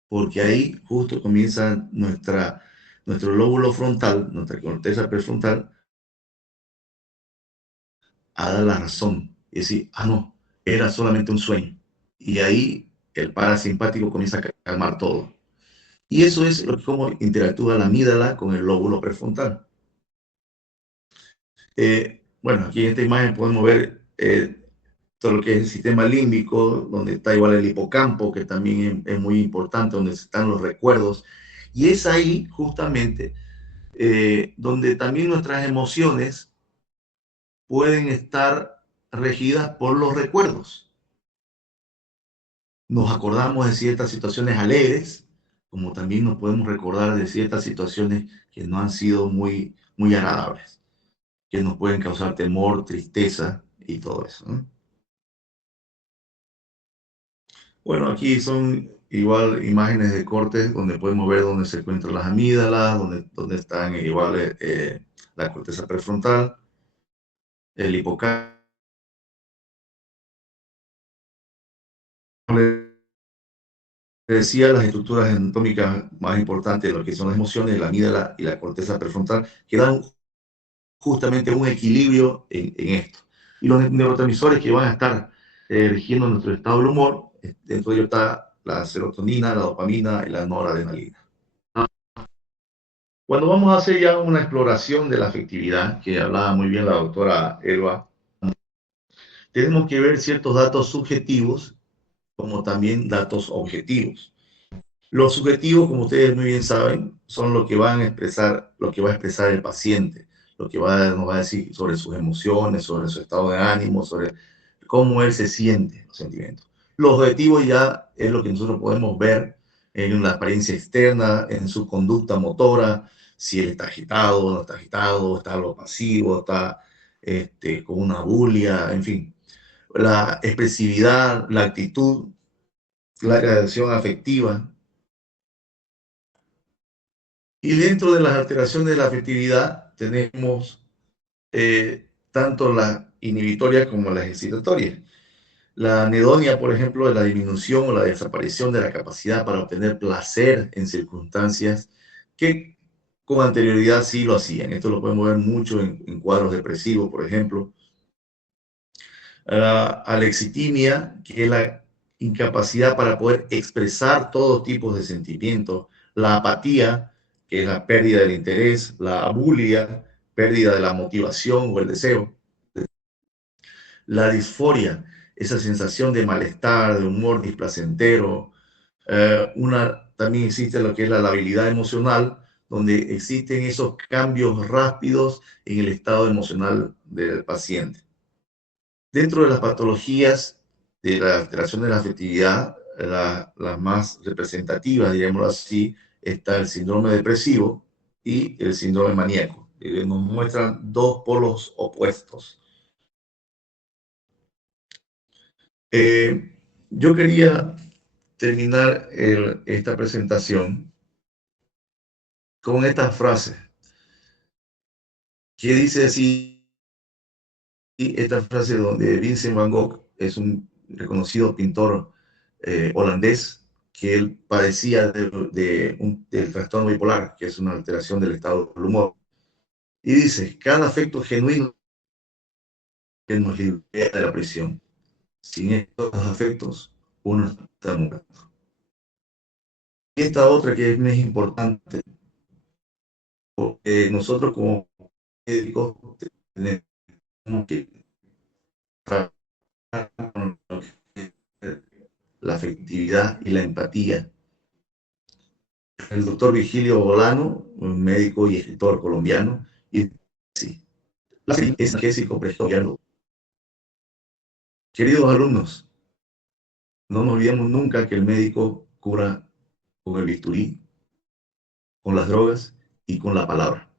Porque ahí justo comienza nuestro lóbulo frontal, nuestra corteza prefrontal, a dar la razón y decir, no, era solamente un sueño. Y ahí el parasimpático comienza a calmar todo. Y eso es cómo interactúa la amígdala con el lóbulo prefrontal. Bueno, aquí en esta imagen podemos ver todo lo que es el sistema límbico, donde está igual el hipocampo, que también es muy importante, donde están los recuerdos. Y es ahí justamente donde también nuestras emociones pueden estar regidas por los recuerdos. Nos acordamos de ciertas situaciones alegres, como también nos podemos recordar de ciertas situaciones que no han sido muy, muy agradables, que nos pueden causar temor, tristeza y todo eso, ¿no? Bueno, aquí son igual imágenes de cortes donde podemos ver dónde se encuentran las amígdalas, dónde están igual la corteza prefrontal, el hipocampo. Decía las estructuras anatómicas más importantes de lo que son las emociones, la amígdala y la corteza prefrontal, que dan justamente un equilibrio en esto. Y los neurotransmisores que van a estar rigiendo nuestro estado del humor, dentro de ellos está la serotonina, la dopamina y la noradrenalina. Cuando vamos a hacer ya una exploración de la afectividad, que hablaba muy bien la doctora Elba, tenemos que ver ciertos datos subjetivos como también datos objetivos. Los subjetivos, como ustedes muy bien saben, son lo que van a expresar, lo que va a expresar el paciente, lo que nos va a decir sobre sus emociones, sobre su estado de ánimo, sobre cómo él se siente, los sentimientos. Los objetivos ya es lo que nosotros podemos ver en la apariencia externa, en su conducta motora, si él está agitado o no está agitado, está algo pasivo, está con una bulia, en fin. La expresividad, la actitud, la reacción afectiva. Y dentro de las alteraciones de la afectividad tenemos tanto la inhibitoria como las excitatorias. La anedonia, por ejemplo, es la disminución o la desaparición de la capacidad para obtener placer en circunstancias que con anterioridad sí lo hacían. Esto lo podemos ver mucho en cuadros depresivos, por ejemplo. La alexitimia, que es la incapacidad para poder expresar todos tipos de sentimientos. La apatía, que es la pérdida del interés. La abulia, pérdida de la motivación o el deseo. La disforia, esa sensación de malestar, de humor displacentero. También existe lo que es la labilidad emocional, donde existen esos cambios rápidos en el estado emocional del paciente. Dentro de las patologías de la alteración de la afectividad, las más representativas, digámoslo así, está el síndrome depresivo y el síndrome maníaco. Nos muestran dos polos opuestos. Yo quería terminar esta presentación con esta frase que dice así, esta frase donde Vincent van Gogh es un reconocido pintor holandés, que él padecía del trastorno bipolar, que es una alteración del estado del humor. Y dice, cada afecto genuino que nos libera de la prisión. Sin estos afectos, uno está muerto. Y esta otra que es más importante, porque nosotros como médicos tenemos que trabajar con la afectividad y la empatía. El doctor Virgilio Bolano, un médico y escritor colombiano, y sí, la es analgésico prehistoriano. Queridos alumnos, no nos olvidemos nunca que el médico cura con el bisturí, con las drogas y con la palabra.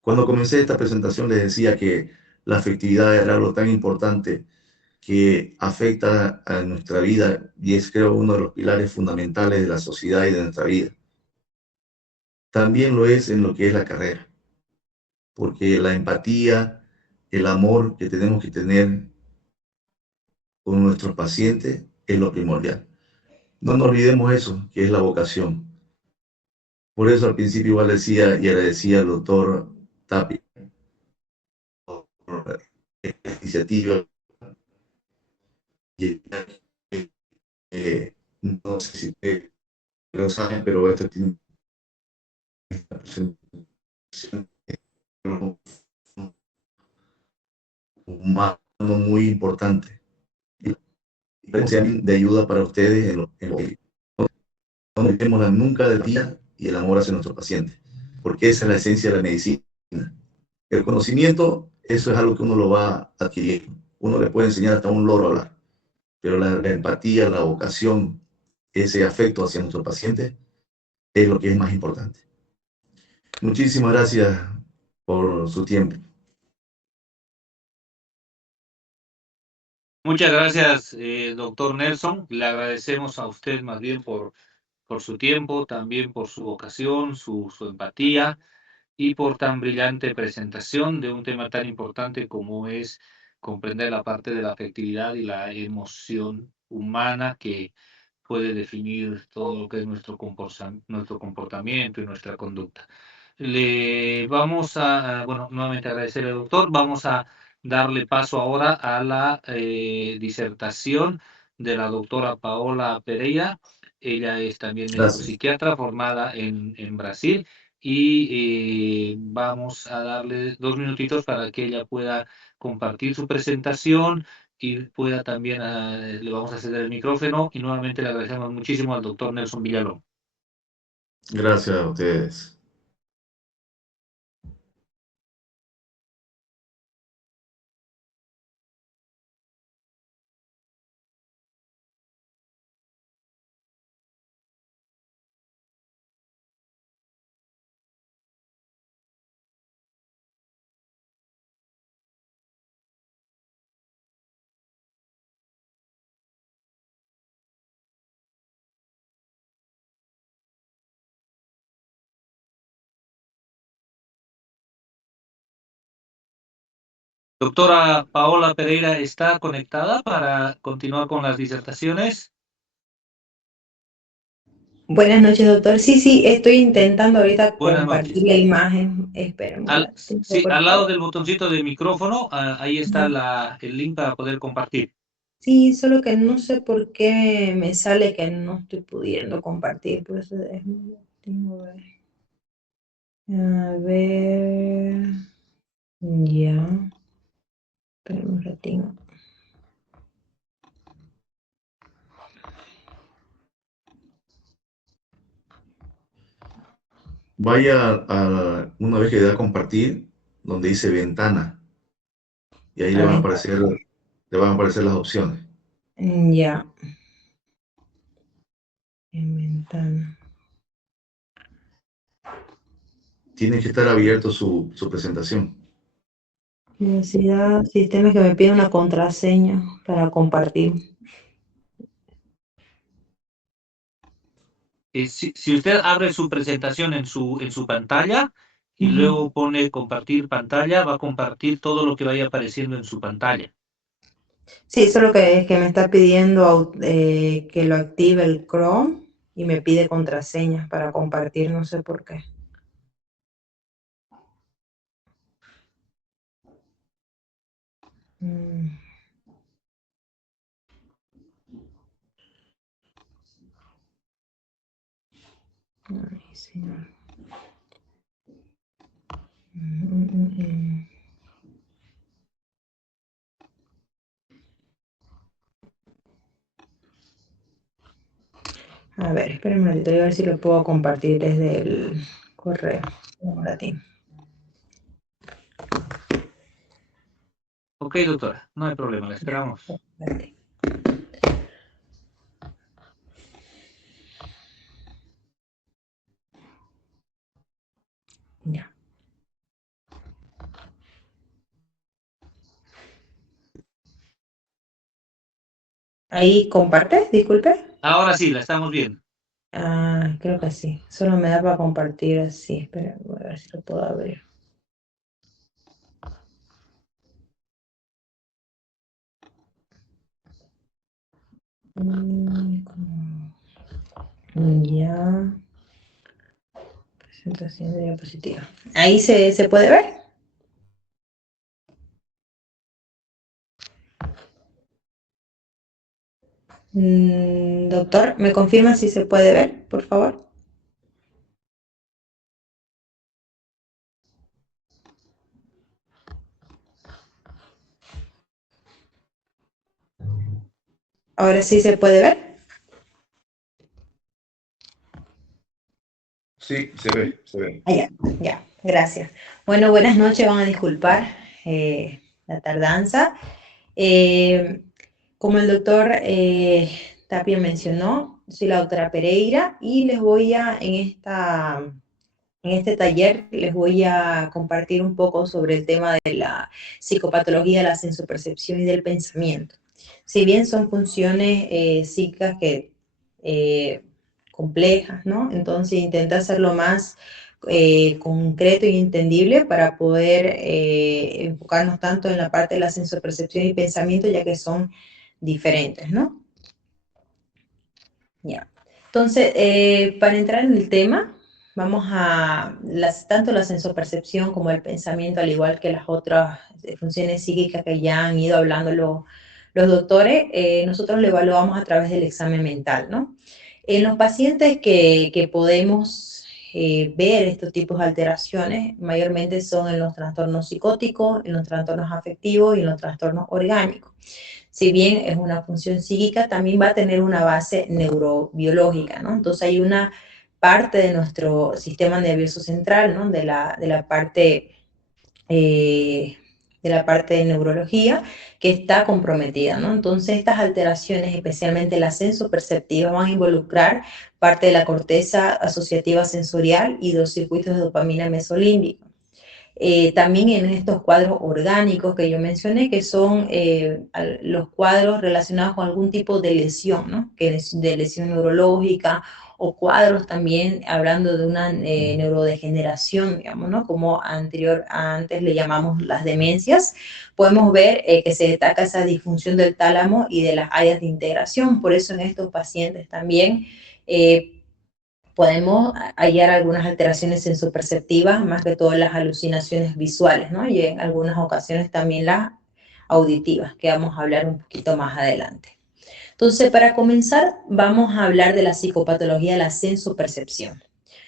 Cuando comencé esta presentación les decía que la afectividad era algo tan importante que afecta a nuestra vida y es, creo, uno de los pilares fundamentales de la sociedad y de nuestra vida. También lo es en lo que es la carrera, porque la empatía, el amor que tenemos que tener con nuestros pacientes es lo primordial. No nos olvidemos eso, que es la vocación. Por eso al principio igual decía y agradecía al doctor Tapia por la iniciativa. No sé si ustedes lo saben, pero esto tiene una presentación humano muy importante. Y de ayuda para ustedes en lo que no olvidemos nunca del día y el amor hacia nuestros pacientes, porque esa es la esencia de la medicina. El conocimiento, eso es algo que uno lo va a adquirir. Uno le puede enseñar hasta un loro a hablar, pero la empatía, la vocación, ese afecto hacia nuestros pacientes es lo que es más importante. Muchísimas gracias por su tiempo. Muchas gracias, doctor Nelson. Le agradecemos a usted más bien por su tiempo, también por su vocación, su empatía y por tan brillante presentación de un tema tan importante como es comprender la parte de la afectividad y la emoción humana que puede definir todo lo que es nuestro comportamiento y nuestra conducta. Le vamos bueno, nuevamente agradecer al doctor. Vamos a darle paso ahora a la disertación de la doctora Paola Pereira. Ella es también médico psiquiatra formada en Brasil y vamos a darle 2 minutitos para que ella pueda compartir su presentación y pueda también, le vamos a ceder el micrófono y nuevamente le agradecemos muchísimo al doctor Nelson Villalón. Gracias a ustedes. Doctora Paola Pereira, ¿está conectada para continuar con las disertaciones? Buenas noches, doctor. Sí, estoy intentando ahorita Buenas compartir noches. la imagen. Espérame un ratito, Sí, por al lado favor. del botoncito de micrófono, ahí está el link para poder compartir. Sí, solo que no sé por qué me sale que no estoy pudiendo compartir, por eso tengo a ver, ya, espérame un ratito. Vaya una vez que le da a compartir, donde dice ventana, y ahí le van a aparecer las opciones. Ya, en ventana. Tiene que estar abierto su presentación. Necesidad, sistema que me pide una contraseña para compartir. Si usted abre su presentación en su pantalla y Ujú. luego pone compartir pantalla, va a compartir todo lo que vaya apareciendo en su pantalla. Sí, solo que me está pidiendo que lo active el Chrome y me pide contraseñas para compartir, no sé por qué. Mm. Ay, sí. Mm. A ver, espérenme un ratito, voy a ver si lo puedo compartir desde el correo. Un ratito. Ok, doctora, no hay problema, la esperamos. Vale. Ya. Ahí comparte, disculpe. Ahora sí, la estamos viendo. Ah, creo que sí. Solo me da para compartir así. Espera, voy a ver si lo puedo abrir. Ya. Presentación de diapositiva. Ahí se puede ver. Doctor, ¿me confirma si se puede ver, por favor? Ahora sí se puede ver. Sí, se ve. Ah, ya, gracias. Bueno, buenas noches, van a disculpar la tardanza. Como el doctor Tapia mencionó, soy la doctora Pereira y les voy a, en este taller, les voy a compartir un poco sobre el tema de la psicopatología de la sensopercepción y del pensamiento. Si bien son funciones psíquicas que complejas, ¿no? Entonces intenta hacerlo más concreto y entendible para poder enfocarnos tanto en la parte de la sensopercepción y pensamiento, ya que son diferentes, ¿no? Ya. Entonces, para entrar en el tema, vamos a, tanto la sensopercepción como el pensamiento, al igual que las otras funciones psíquicas que ya han ido hablando los doctores, nosotros lo evaluamos a través del examen mental, ¿no? En los pacientes que podemos ver estos tipos de alteraciones, mayormente son en los trastornos psicóticos, en los trastornos afectivos y en los trastornos orgánicos. Si bien es una función psíquica, también va a tener una base neurobiológica, ¿no? Entonces hay una parte de nuestro sistema nervioso central, ¿no? De la parte de neurología que está comprometida, ¿no? Entonces estas alteraciones, especialmente la sensoperceptiva, van a involucrar parte de la corteza asociativa sensorial y los circuitos de dopamina mesolímbica. También en estos cuadros orgánicos que yo mencioné, que son los cuadros relacionados con algún tipo de lesión, ¿no? Que es de lesión neurológica, o cuadros también hablando de una neurodegeneración, digamos, ¿no? Como antes le llamamos las demencias, podemos ver que se destaca esa disfunción del tálamo y de las áreas de integración. Por eso en estos pacientes también podemos hallar algunas alteraciones sensoperceptivas, más que todas las alucinaciones visuales, ¿no? Y en algunas ocasiones también las auditivas, que vamos a hablar un poquito más adelante. Entonces, para comenzar, vamos a hablar de la psicopatología de la sensopercepción.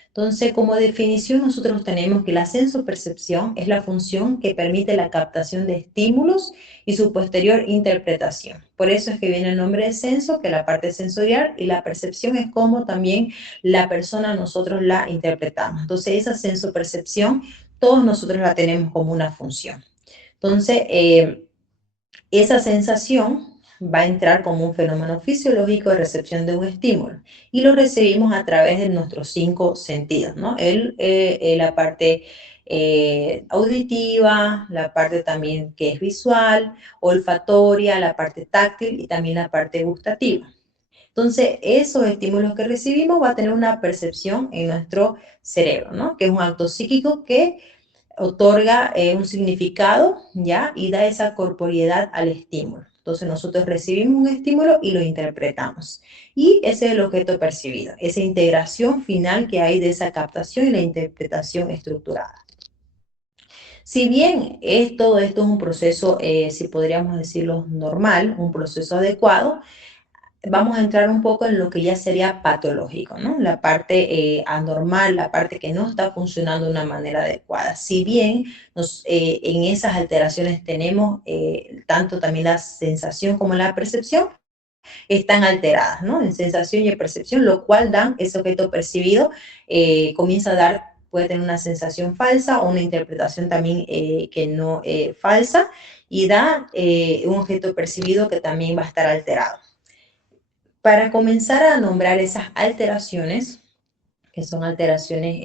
Entonces, como definición, nosotros tenemos que la sensopercepción es la función que permite la captación de estímulos y su posterior interpretación. Por eso es que viene el nombre de senso, que es la parte sensorial, y la percepción es como también la persona, nosotros la interpretamos. Entonces, esa sensopercepción, todos nosotros la tenemos como una función. Entonces, esa sensación va a entrar como un fenómeno fisiológico de recepción de un estímulo y lo recibimos a través de nuestros 5 sentidos, ¿no? La parte auditiva, la parte también que es visual, olfatoria, la parte táctil y también la parte gustativa. Entonces, esos estímulos que recibimos va a tener una percepción en nuestro cerebro, ¿no? Que es un acto psíquico que otorga un significado, ¿ya? Y da esa corporeidad al estímulo. Entonces nosotros recibimos un estímulo y lo interpretamos. Y ese es el objeto percibido, esa integración final que hay de esa captación y la interpretación estructurada. Si bien todo esto es un proceso, si podríamos decirlo normal, un proceso adecuado, vamos a entrar un poco en lo que ya sería patológico, ¿no? La parte anormal, la parte que no está funcionando de una manera adecuada. Si bien en esas alteraciones tenemos tanto también la sensación como la percepción, están alteradas, ¿no? En sensación y en percepción, lo cual dan ese objeto percibido, comienza a dar, puede tener una sensación falsa o una interpretación también que no falsa, y da un objeto percibido que también va a estar alterado. Para comenzar a nombrar esas alteraciones, que son alteraciones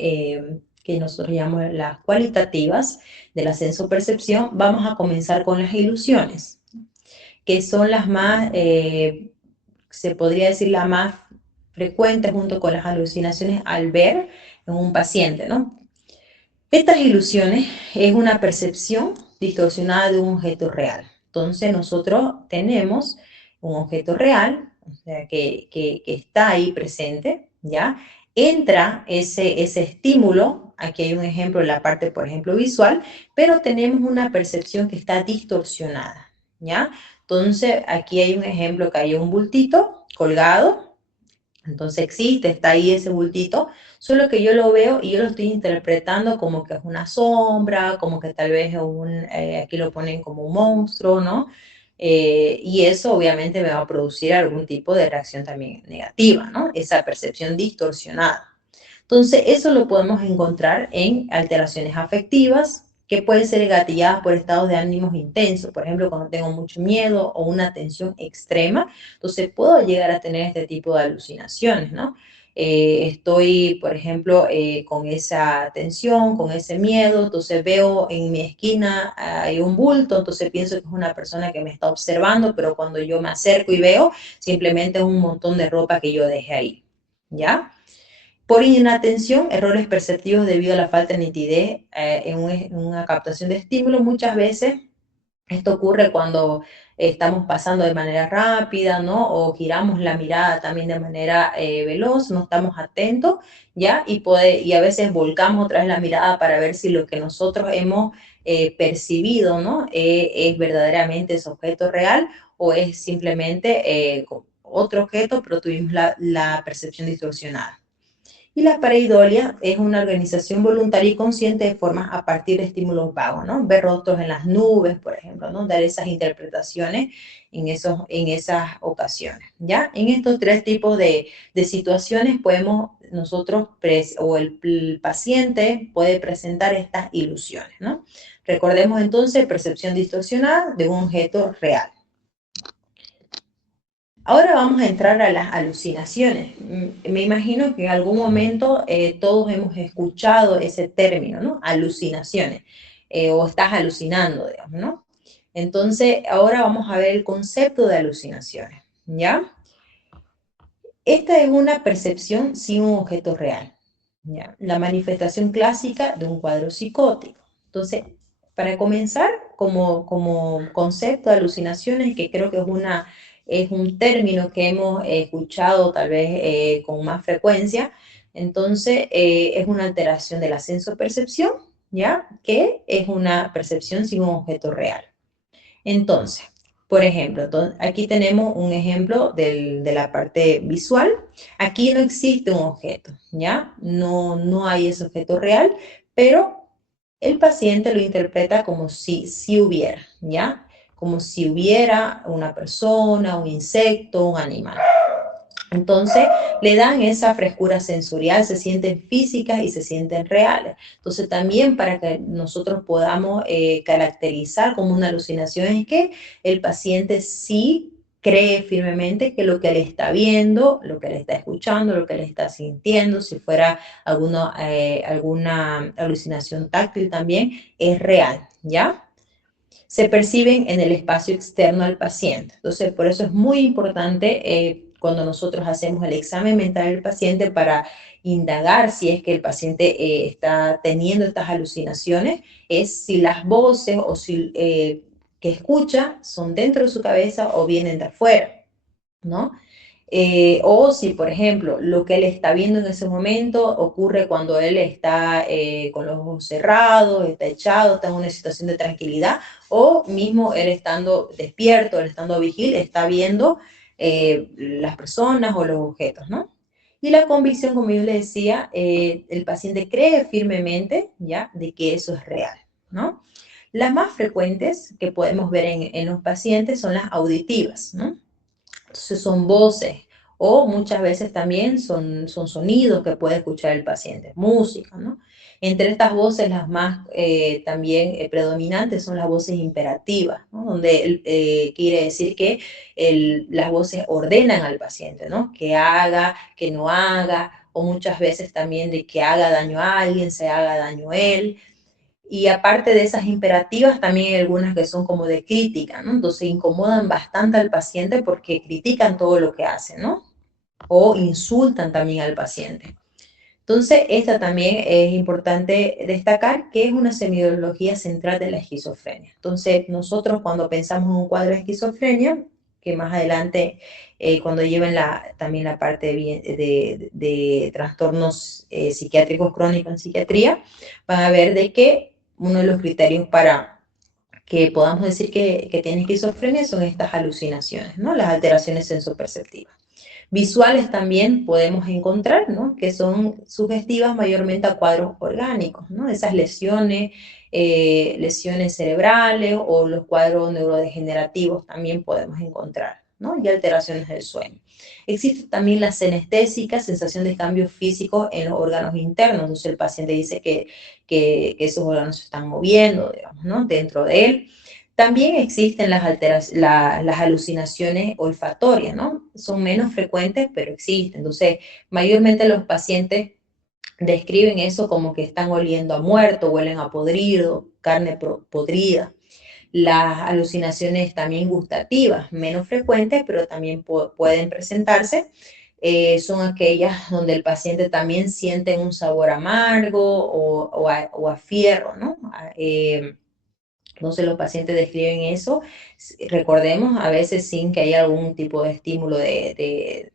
que nosotros llamamos las cualitativas de la sensopercepción, vamos a comenzar con las ilusiones, que son las más, se podría decir, las más frecuentes junto con las alucinaciones al ver en un paciente, ¿no? Estas ilusiones es una percepción distorsionada de un objeto real. Entonces nosotros tenemos un objeto real, o sea, que está ahí presente, ¿ya? Entra ese estímulo, aquí hay un ejemplo en la parte, por ejemplo, visual, pero tenemos una percepción que está distorsionada, ¿ya? Entonces, aquí hay un ejemplo que hay un bultito colgado, entonces existe, está ahí ese bultito, solo que yo lo veo y yo lo estoy interpretando como que es una sombra, como que tal vez es aquí lo ponen como un monstruo, ¿no? Y eso obviamente me va a producir algún tipo de reacción también negativa, ¿no? Esa percepción distorsionada. Entonces, eso lo podemos encontrar en alteraciones afectivas, que pueden ser gatilladas por estados de ánimos intensos, por ejemplo, cuando tengo mucho miedo o una tensión extrema, entonces puedo llegar a tener este tipo de alucinaciones, ¿no? Estoy, por ejemplo, con esa tensión, con ese miedo, entonces veo en mi esquina hay un bulto, entonces pienso que es una persona que me está observando, pero cuando yo me acerco y veo, simplemente es un montón de ropa que yo dejé ahí, ¿ya? Por inatención, errores perceptivos debido a la falta de nitidez en una captación de estímulo. Muchas veces esto ocurre cuando estamos pasando de manera rápida, ¿no? O giramos la mirada también de manera veloz, no estamos atentos, ¿ya? Y a veces volcamos otra vez la mirada para ver si lo que nosotros hemos percibido, ¿no? Es verdaderamente ese objeto real o es simplemente otro objeto, pero tuvimos la percepción distorsionada. Y la pareidolia es una organización voluntaria y consciente de formas a partir de estímulos vagos, ¿no? Ver rostros en las nubes, por ejemplo, ¿no? Dar esas interpretaciones en esas ocasiones, ¿ya? En estos 3 tipos de situaciones podemos nosotros, o el paciente puede presentar estas ilusiones, ¿no? Recordemos entonces percepción distorsionada de un objeto real. Ahora vamos a entrar a las alucinaciones. Me imagino que en algún momento todos hemos escuchado ese término, ¿no? Alucinaciones, o estás alucinando, digamos, ¿no? Entonces, ahora vamos a ver el concepto de alucinaciones, ¿ya? Esta es una percepción sin un objeto real, ¿ya? La manifestación clásica de un cuadro psicótico. Entonces, para comenzar, como concepto de alucinaciones, que creo que es es un término que hemos escuchado tal vez con más frecuencia. Entonces, es una alteración de la sensopercepción, ¿ya? Que es una percepción sin un objeto real. Entonces, por ejemplo, aquí tenemos un ejemplo de la parte visual. Aquí no existe un objeto, ¿ya? No hay ese objeto real, pero el paciente lo interpreta como si hubiera, ¿ya? Como si hubiera una persona, un insecto, un animal. Entonces, le dan esa frescura sensorial, se sienten físicas y se sienten reales. Entonces, también para que nosotros podamos caracterizar como una alucinación es que el paciente sí cree firmemente que lo que él está viendo, lo que él está escuchando, lo que él está sintiendo, si fuera alguna alucinación táctil también, es real, ¿ya? Se perciben en el espacio externo al paciente. Entonces, por eso es muy importante cuando nosotros hacemos el examen mental del paciente para indagar si es que el paciente está teniendo estas alucinaciones, es si las voces o si que escucha son dentro de su cabeza o vienen de afuera, ¿no? O si, por ejemplo, lo que él está viendo en ese momento ocurre cuando él está con los ojos cerrados, está echado, está en una situación de tranquilidad, o mismo él estando despierto, él estando vigil, está viendo las personas o los objetos, ¿no? Y la convicción, como yo le decía, el paciente cree firmemente, ¿ya?, de que eso es real, ¿no? Las más frecuentes que podemos ver en los pacientes son las auditivas, ¿no? Entonces son voces o muchas veces también son sonidos que puede escuchar el paciente, música, ¿no? Entre estas voces las más también predominantes son las voces imperativas, ¿no? Donde quiere decir que las voces ordenan al paciente, ¿no? Que haga, que no haga, o muchas veces también de que haga daño a alguien, se haga daño a él. Y aparte de esas imperativas, también hay algunas que son como de crítica, ¿no? Entonces incomodan bastante al paciente porque critican todo lo que hace, ¿no? O insultan también al paciente. Entonces, esta también es importante destacar que es una semiología central de la esquizofrenia. Entonces, nosotros cuando pensamos en un cuadro de esquizofrenia, que más adelante, cuando lleven también la parte de trastornos psiquiátricos crónicos en psiquiatría, van a ver de que uno de los criterios para que podamos decir que tiene esquizofrenia son estas alucinaciones, ¿no? Las alteraciones sensoperceptivas. Visuales también podemos encontrar, ¿no?, que son sugestivas mayormente a cuadros orgánicos, ¿no? Esas lesiones, lesiones cerebrales o los cuadros neurodegenerativos también podemos encontrar, ¿no? Y alteraciones del sueño. Existe también la senestésica, sensación de cambios físicos en los órganos internos. Entonces el paciente dice que esos órganos se están moviendo, digamos, ¿no?, dentro de él. También existen las alucinaciones olfatorias, ¿no? Son menos frecuentes, pero existen. Entonces, mayormente los pacientes describen eso como que están oliendo a muerto, huelen a podrido, carne podrida. Las alucinaciones también gustativas, menos frecuentes, pero también pueden presentarse. Son aquellas donde el paciente también siente un sabor amargo o a fierro, ¿no? Entonces los pacientes describen eso, recordemos, a veces sin que haya algún tipo de estímulo de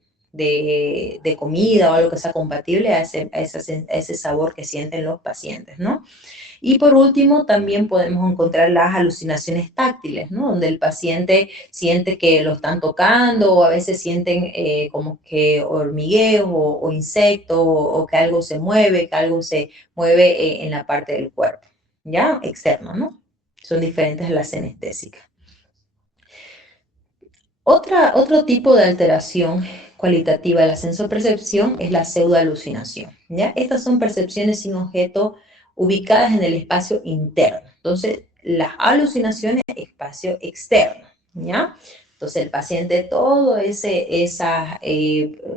comida o algo que sea compatible a ese sabor que sienten los pacientes, ¿no? Y por último, también podemos encontrar las alucinaciones táctiles, ¿no? Donde el paciente siente que lo están tocando o a veces sienten como que hormigueo o insectos o que algo se mueve en la parte del cuerpo, ¿ya? Externo, ¿no? Son diferentes a las senestésicas. Otro tipo de alteración cualitativa de la sensopercepción es la pseudoalucinación, ¿ya? Estas son percepciones sin objeto ubicadas en el espacio interno. Entonces, las alucinaciones, espacio externo, ¿ya? Entonces, el paciente, todo ese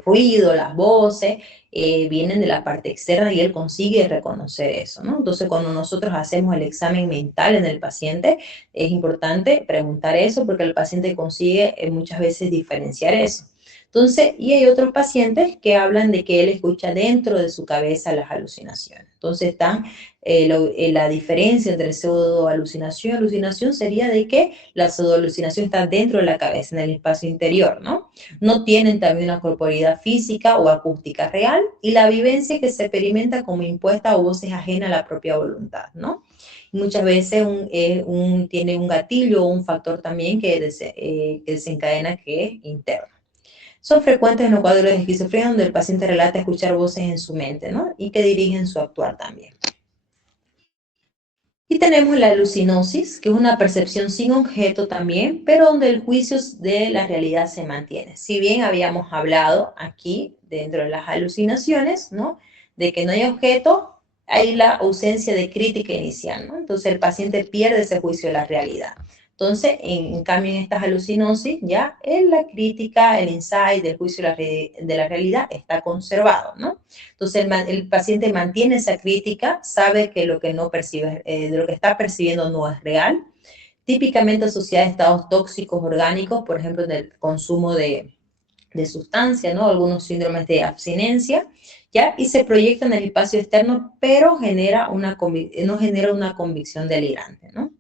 ruido, las voces, vienen de la parte externa y él consigue reconocer eso, ¿no? Entonces, cuando nosotros hacemos el examen mental en el paciente, es importante preguntar eso porque el paciente consigue muchas veces diferenciar eso. Entonces, y hay otros pacientes que hablan de que él escucha dentro de su cabeza las alucinaciones. Entonces, Entonces están la diferencia entre pseudoalucinación y alucinación sería de que la pseudoalucinación está dentro de la cabeza, en el espacio interior, ¿no? No tienen también una corporeidad física o acústica real y la vivencia que se experimenta como impuesta o voces ajenas a la propia voluntad, ¿no? Muchas veces tiene un gatillo o un factor también que desencadena que es interno. Son frecuentes en los cuadros de esquizofrenia donde el paciente relata escuchar voces en su mente, ¿no? Y que dirigen su actuar también. Y tenemos la alucinosis, que es una percepción sin objeto también, pero donde el juicio de la realidad se mantiene. Si bien habíamos hablado aquí, dentro de las alucinaciones, ¿no? De que no hay objeto, hay la ausencia de crítica inicial, ¿no? Entonces el paciente pierde ese juicio de la realidad. Entonces, en cambio, en estas alucinosis, ya en la crítica, el insight del juicio de la realidad está conservado, ¿no? Entonces, el paciente mantiene esa crítica, sabe que lo que no percibe, de lo que está percibiendo no es real, típicamente asociada a estados tóxicos orgánicos, por ejemplo, en el consumo de sustancias, ¿no? Algunos síndromes de abstinencia, ¿ya? Y se proyecta en el espacio externo, pero no genera una convicción delirante, ¿no?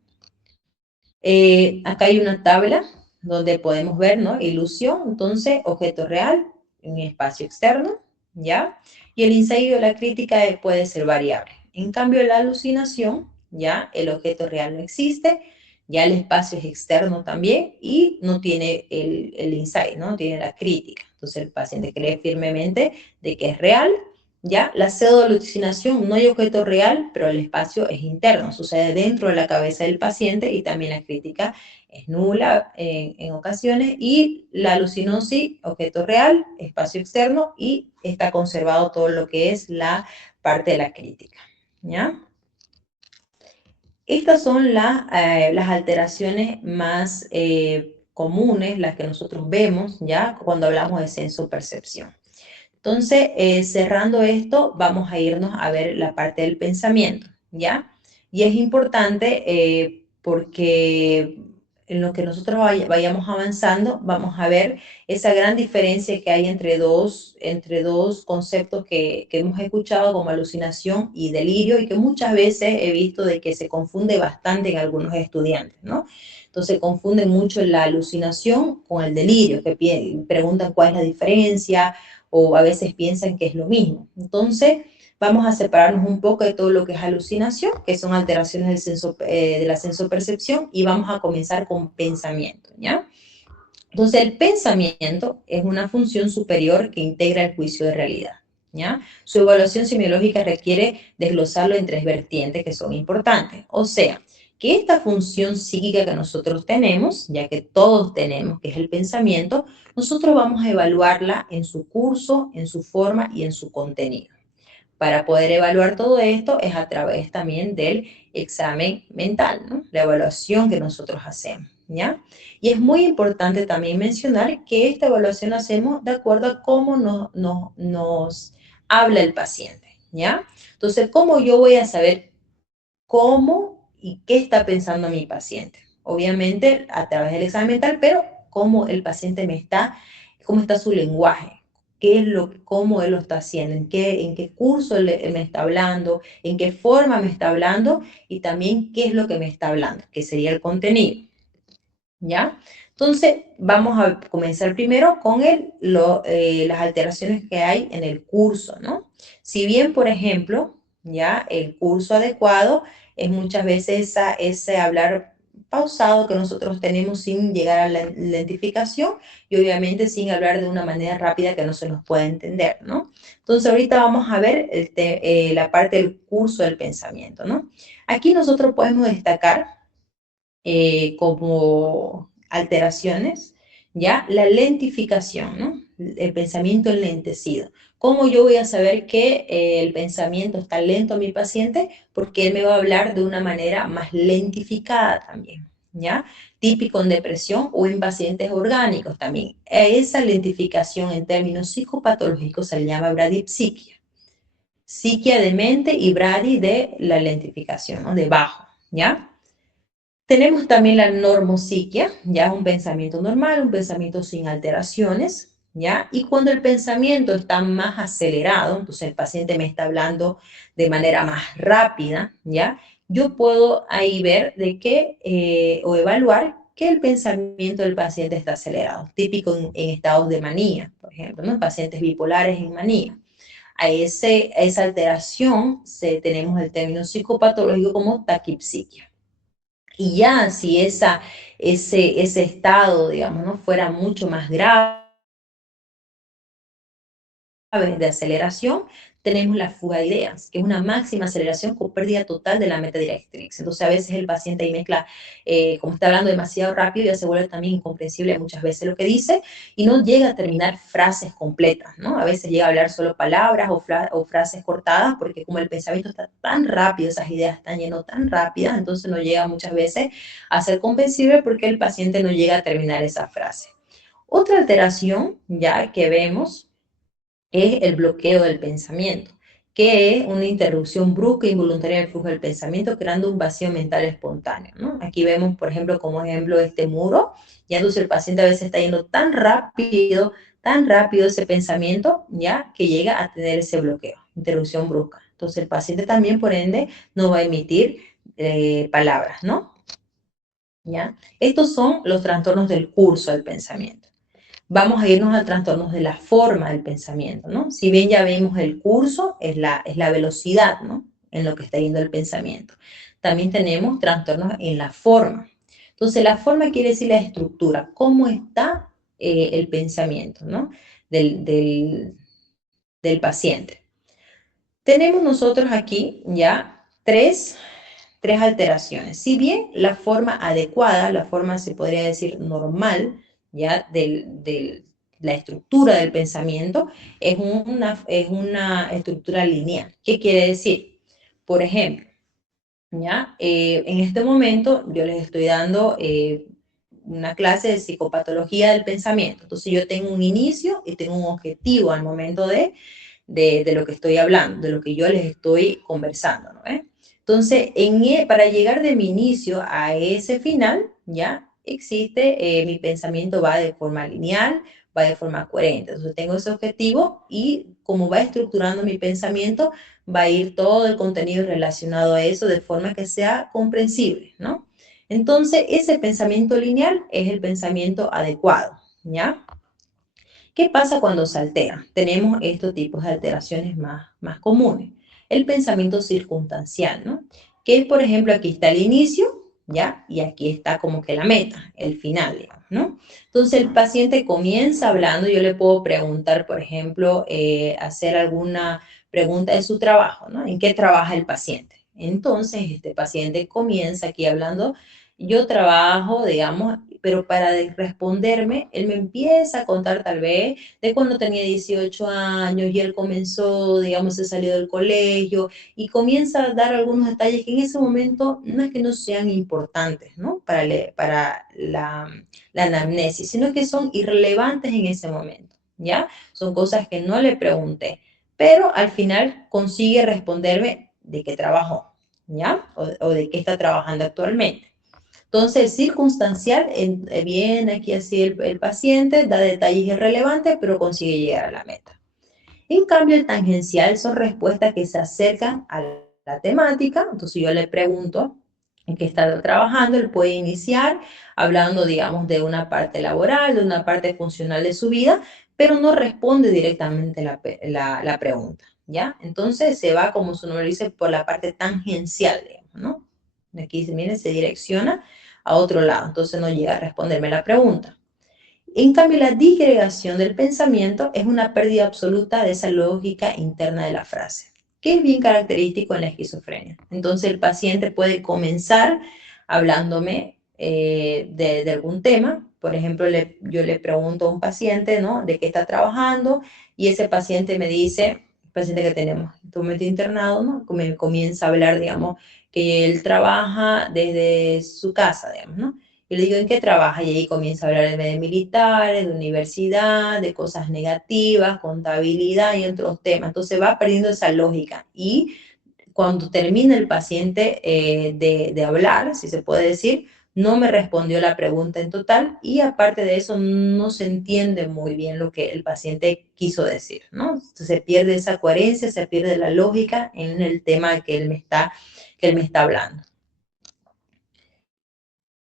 Acá hay una tabla donde podemos ver, ¿no? Ilusión, entonces, objeto real en espacio externo, ¿ya? Y el insight de la crítica puede ser variable. En cambio, la alucinación, ¿ya? El objeto real no existe, ya el espacio es externo también y no tiene el insight, ¿no? Tiene la crítica. Entonces, el paciente cree firmemente de que es real. ¿Ya? La pseudoalucinación, no hay objeto real, pero el espacio es interno, sucede dentro de la cabeza del paciente y también la crítica es nula en ocasiones. Y la alucinosis, objeto real, espacio externo y está conservado todo lo que es la parte de la crítica. ¿Ya? Estas son las alteraciones más comunes, las que nosotros vemos, ¿ya? Cuando hablamos de sensopercepción. Entonces, cerrando esto, vamos a irnos a ver la parte del pensamiento, ¿ya? Y es importante porque en lo que nosotros vayamos avanzando, vamos a ver esa gran diferencia que hay entre dos conceptos que hemos escuchado como alucinación y delirio y que muchas veces he visto de que se confunde bastante en algunos estudiantes, ¿no? Entonces confunden mucho la alucinación con el delirio, que preguntan cuál es la diferencia, o a veces piensan que es lo mismo. Entonces, vamos a separarnos un poco de todo lo que es alucinación, que son alteraciones de la sensopercepción, y vamos a comenzar con pensamiento, ¿ya? Entonces, el pensamiento es una función superior que integra el juicio de realidad, ¿ya? Su evaluación semiológica requiere desglosarlo en 3 vertientes que son importantes. O sea, que esta función psíquica que nosotros tenemos, ya que todos tenemos, que es el pensamiento, nosotros vamos a evaluarla en su curso, en su forma y en su contenido. Para poder evaluar todo esto es a través también del examen mental, ¿no? La evaluación que nosotros hacemos, ¿ya? Y es muy importante también mencionar que esta evaluación la hacemos de acuerdo a cómo nos habla el paciente, ¿ya? Entonces, ¿cómo yo voy a saber cómo y qué está pensando mi paciente? Obviamente a través del examen mental, pero cómo el paciente cómo está su lenguaje, cómo él lo está haciendo, en qué curso me está hablando, en qué forma me está hablando y también qué es lo que me está hablando, que sería el contenido, ¿ya? Entonces, vamos a comenzar primero con las alteraciones que hay en el curso, ¿no? Si bien, por ejemplo, ya el curso adecuado es muchas veces ese hablar pausado que nosotros tenemos sin llegar a la identificación y obviamente sin hablar de una manera rápida que no se nos pueda entender, ¿no? Entonces ahorita vamos a ver la parte del curso del pensamiento, ¿no? Aquí nosotros podemos destacar como alteraciones, ¿ya? La lentificación, ¿no? El pensamiento enlentecido. ¿Cómo yo voy a saber que el pensamiento está lento a mi paciente? Porque él me va a hablar de una manera más lentificada también, ¿ya? Típico en depresión o en pacientes orgánicos también. Esa lentificación en términos psicopatológicos se le llama bradipsiquia. Psiquia de mente y bradi de la lentificación, ¿no? De bajo, ¿ya? Tenemos también la normopsiquia, ya es un pensamiento normal, un pensamiento sin alteraciones, ¿ya? Y cuando el pensamiento está más acelerado, entonces el paciente me está hablando de manera más rápida, ¿ya? Yo puedo ahí ver de qué, o evaluar que el pensamiento del paciente está acelerado, típico en estados de manía, por ejemplo, ¿no? Pacientes bipolares en manía. A esa alteración tenemos el término psicopatológico como taquipsiquia. Y ya si ese estado, digamos, ¿no? fuera mucho más grave, de aceleración, tenemos la fuga de ideas, que es una máxima aceleración con pérdida total de la meta directriz. Entonces, a veces el paciente ahí mezcla, como está hablando demasiado rápido, ya se vuelve también incomprensible muchas veces lo que dice y no llega a terminar frases completas, ¿no? A veces llega a hablar solo palabras o frases cortadas, porque como el pensamiento está tan rápido, esas ideas están yendo tan rápidas, entonces no llega muchas veces a ser comprensible porque el paciente no llega a terminar esa frase. Otra alteración, ya que vemos, es el bloqueo del pensamiento, que es una interrupción brusca e involuntaria del flujo del pensamiento, creando un vacío mental espontáneo, ¿no? Aquí vemos, por ejemplo, como ejemplo este muro, ya entonces el paciente a veces está yendo tan rápido ese pensamiento, ya que llega a tener ese bloqueo, interrupción brusca. Entonces el paciente también, por ende, no va a emitir palabras, ¿no? ¿Ya? Estos son los trastornos del curso del pensamiento. Vamos a irnos a trastornos de la forma del pensamiento, ¿no? Si bien ya vimos el curso, es la velocidad, ¿no? En lo que está yendo el pensamiento. También tenemos trastornos en la forma. Entonces, la forma quiere decir la estructura, cómo está el pensamiento, ¿no? Del paciente. Tenemos nosotros aquí ya tres alteraciones. Si bien la forma adecuada, la forma se podría decir normal, ya la estructura del pensamiento es una estructura lineal. ¿Qué quiere decir? Por ejemplo, ¿ya? En este momento yo les estoy dando una clase de psicopatología del pensamiento. Entonces yo tengo un inicio y tengo un objetivo al momento de lo que estoy hablando, de lo que yo les estoy conversando, ¿no? Entonces, para llegar de mi inicio a ese final, ya existe, mi pensamiento va de forma lineal, va de forma coherente. Entonces, tengo ese objetivo y como va estructurando mi pensamiento, va a ir todo el contenido relacionado a eso de forma que sea comprensible, ¿no? Entonces, ese pensamiento lineal es el pensamiento adecuado, ¿ya? ¿Qué pasa cuando se altera? Tenemos estos tipos de alteraciones más comunes. El pensamiento circunstancial, ¿no? Que es, por ejemplo, aquí está el inicio, ¿ya? Y aquí está como que la meta, el final, digamos, ¿no? Entonces el paciente comienza hablando, yo le puedo preguntar, por ejemplo, hacer alguna pregunta de su trabajo, ¿no? ¿En qué trabaja el paciente? Entonces este paciente comienza aquí hablando, yo trabajo, digamos, pero para responderme, él me empieza a contar tal vez de cuando tenía 18 años y él comenzó, digamos, se salió del colegio y comienza a dar algunos detalles que en ese momento no es que no sean importantes, ¿no? Para la anamnesis, sino que son irrelevantes en ese momento, ¿ya? Son cosas que no le pregunté, pero al final consigue responderme de qué trabajó, ¿ya? O de qué está trabajando actualmente. Entonces, el circunstancial, viene aquí así el paciente, da detalles irrelevantes, pero consigue llegar a la meta. En cambio, el tangencial son respuestas que se acercan a la temática. Entonces, yo le pregunto en qué está trabajando, él puede iniciar hablando, digamos, de una parte laboral, de una parte funcional de su vida, pero no responde directamente la pregunta, ¿ya? Entonces, se va, como su nombre dice, por la parte tangencial, digamos, ¿no? Aquí, miren, se direcciona a otro lado, entonces no llega a responderme la pregunta. En cambio, la disgregación del pensamiento es una pérdida absoluta de esa lógica interna de la frase, que es bien característico en la esquizofrenia. Entonces, el paciente puede comenzar hablándome de algún tema. Por ejemplo, yo le pregunto a un paciente, ¿no?, de qué está trabajando, y ese paciente me dice, el paciente que tenemos actualmente internado, ¿no?, comienza a hablar, digamos, que él trabaja desde su casa, digamos, ¿no? Y le digo, ¿en qué trabaja? Y ahí comienza a hablar de militares, de universidad, de cosas negativas, contabilidad y otros temas. Entonces va perdiendo esa lógica. Y cuando termina el paciente de hablar, si se puede decir, no me respondió la pregunta en total y aparte de eso no se entiende muy bien lo que el paciente quiso decir, ¿no? Entonces se pierde esa coherencia, se pierde la lógica en el tema que él me está hablando.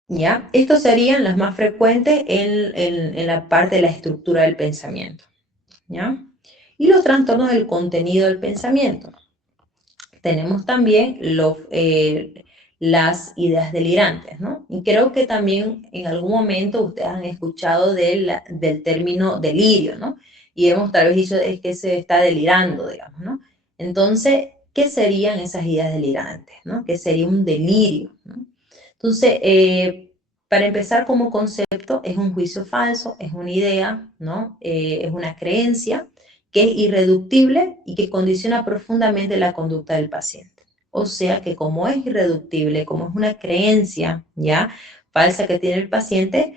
¿Ya? Estos serían las más frecuentes en la parte de la estructura del pensamiento, ¿ya? Y los trastornos del contenido del pensamiento. Tenemos también las ideas delirantes, ¿no? Y creo que también en algún momento ustedes han escuchado del término delirio, ¿no? Y hemos tal vez dicho es que se está delirando, digamos, ¿no? Entonces, ¿qué serían esas ideas delirantes, ¿no? ¿Qué sería un delirio, ¿no? Entonces, para empezar como concepto, es un juicio falso, es una idea, ¿no? Es una creencia que es irreductible y que condiciona profundamente la conducta del paciente. O sea que como es irreductible, como es una creencia, ¿ya? Falsa que tiene el paciente,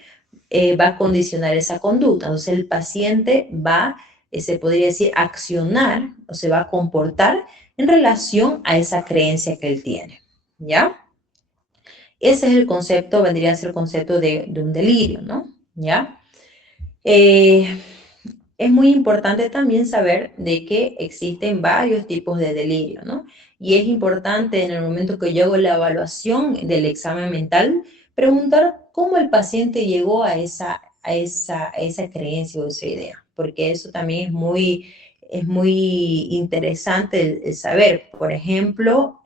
va a condicionar esa conducta. Entonces el paciente va, se podría decir, accionar o se va a comportar en relación a esa creencia que él tiene, ¿ya? Ese es el concepto, vendría a ser el concepto de un delirio, ¿no? ¿Ya? Es muy importante también saber de que existen varios tipos de delirio, ¿no? Y es importante en el momento que yo hago la evaluación del examen mental, preguntar cómo el paciente llegó a esa creencia o esa idea, porque eso también es muy interesante el saber. Por ejemplo,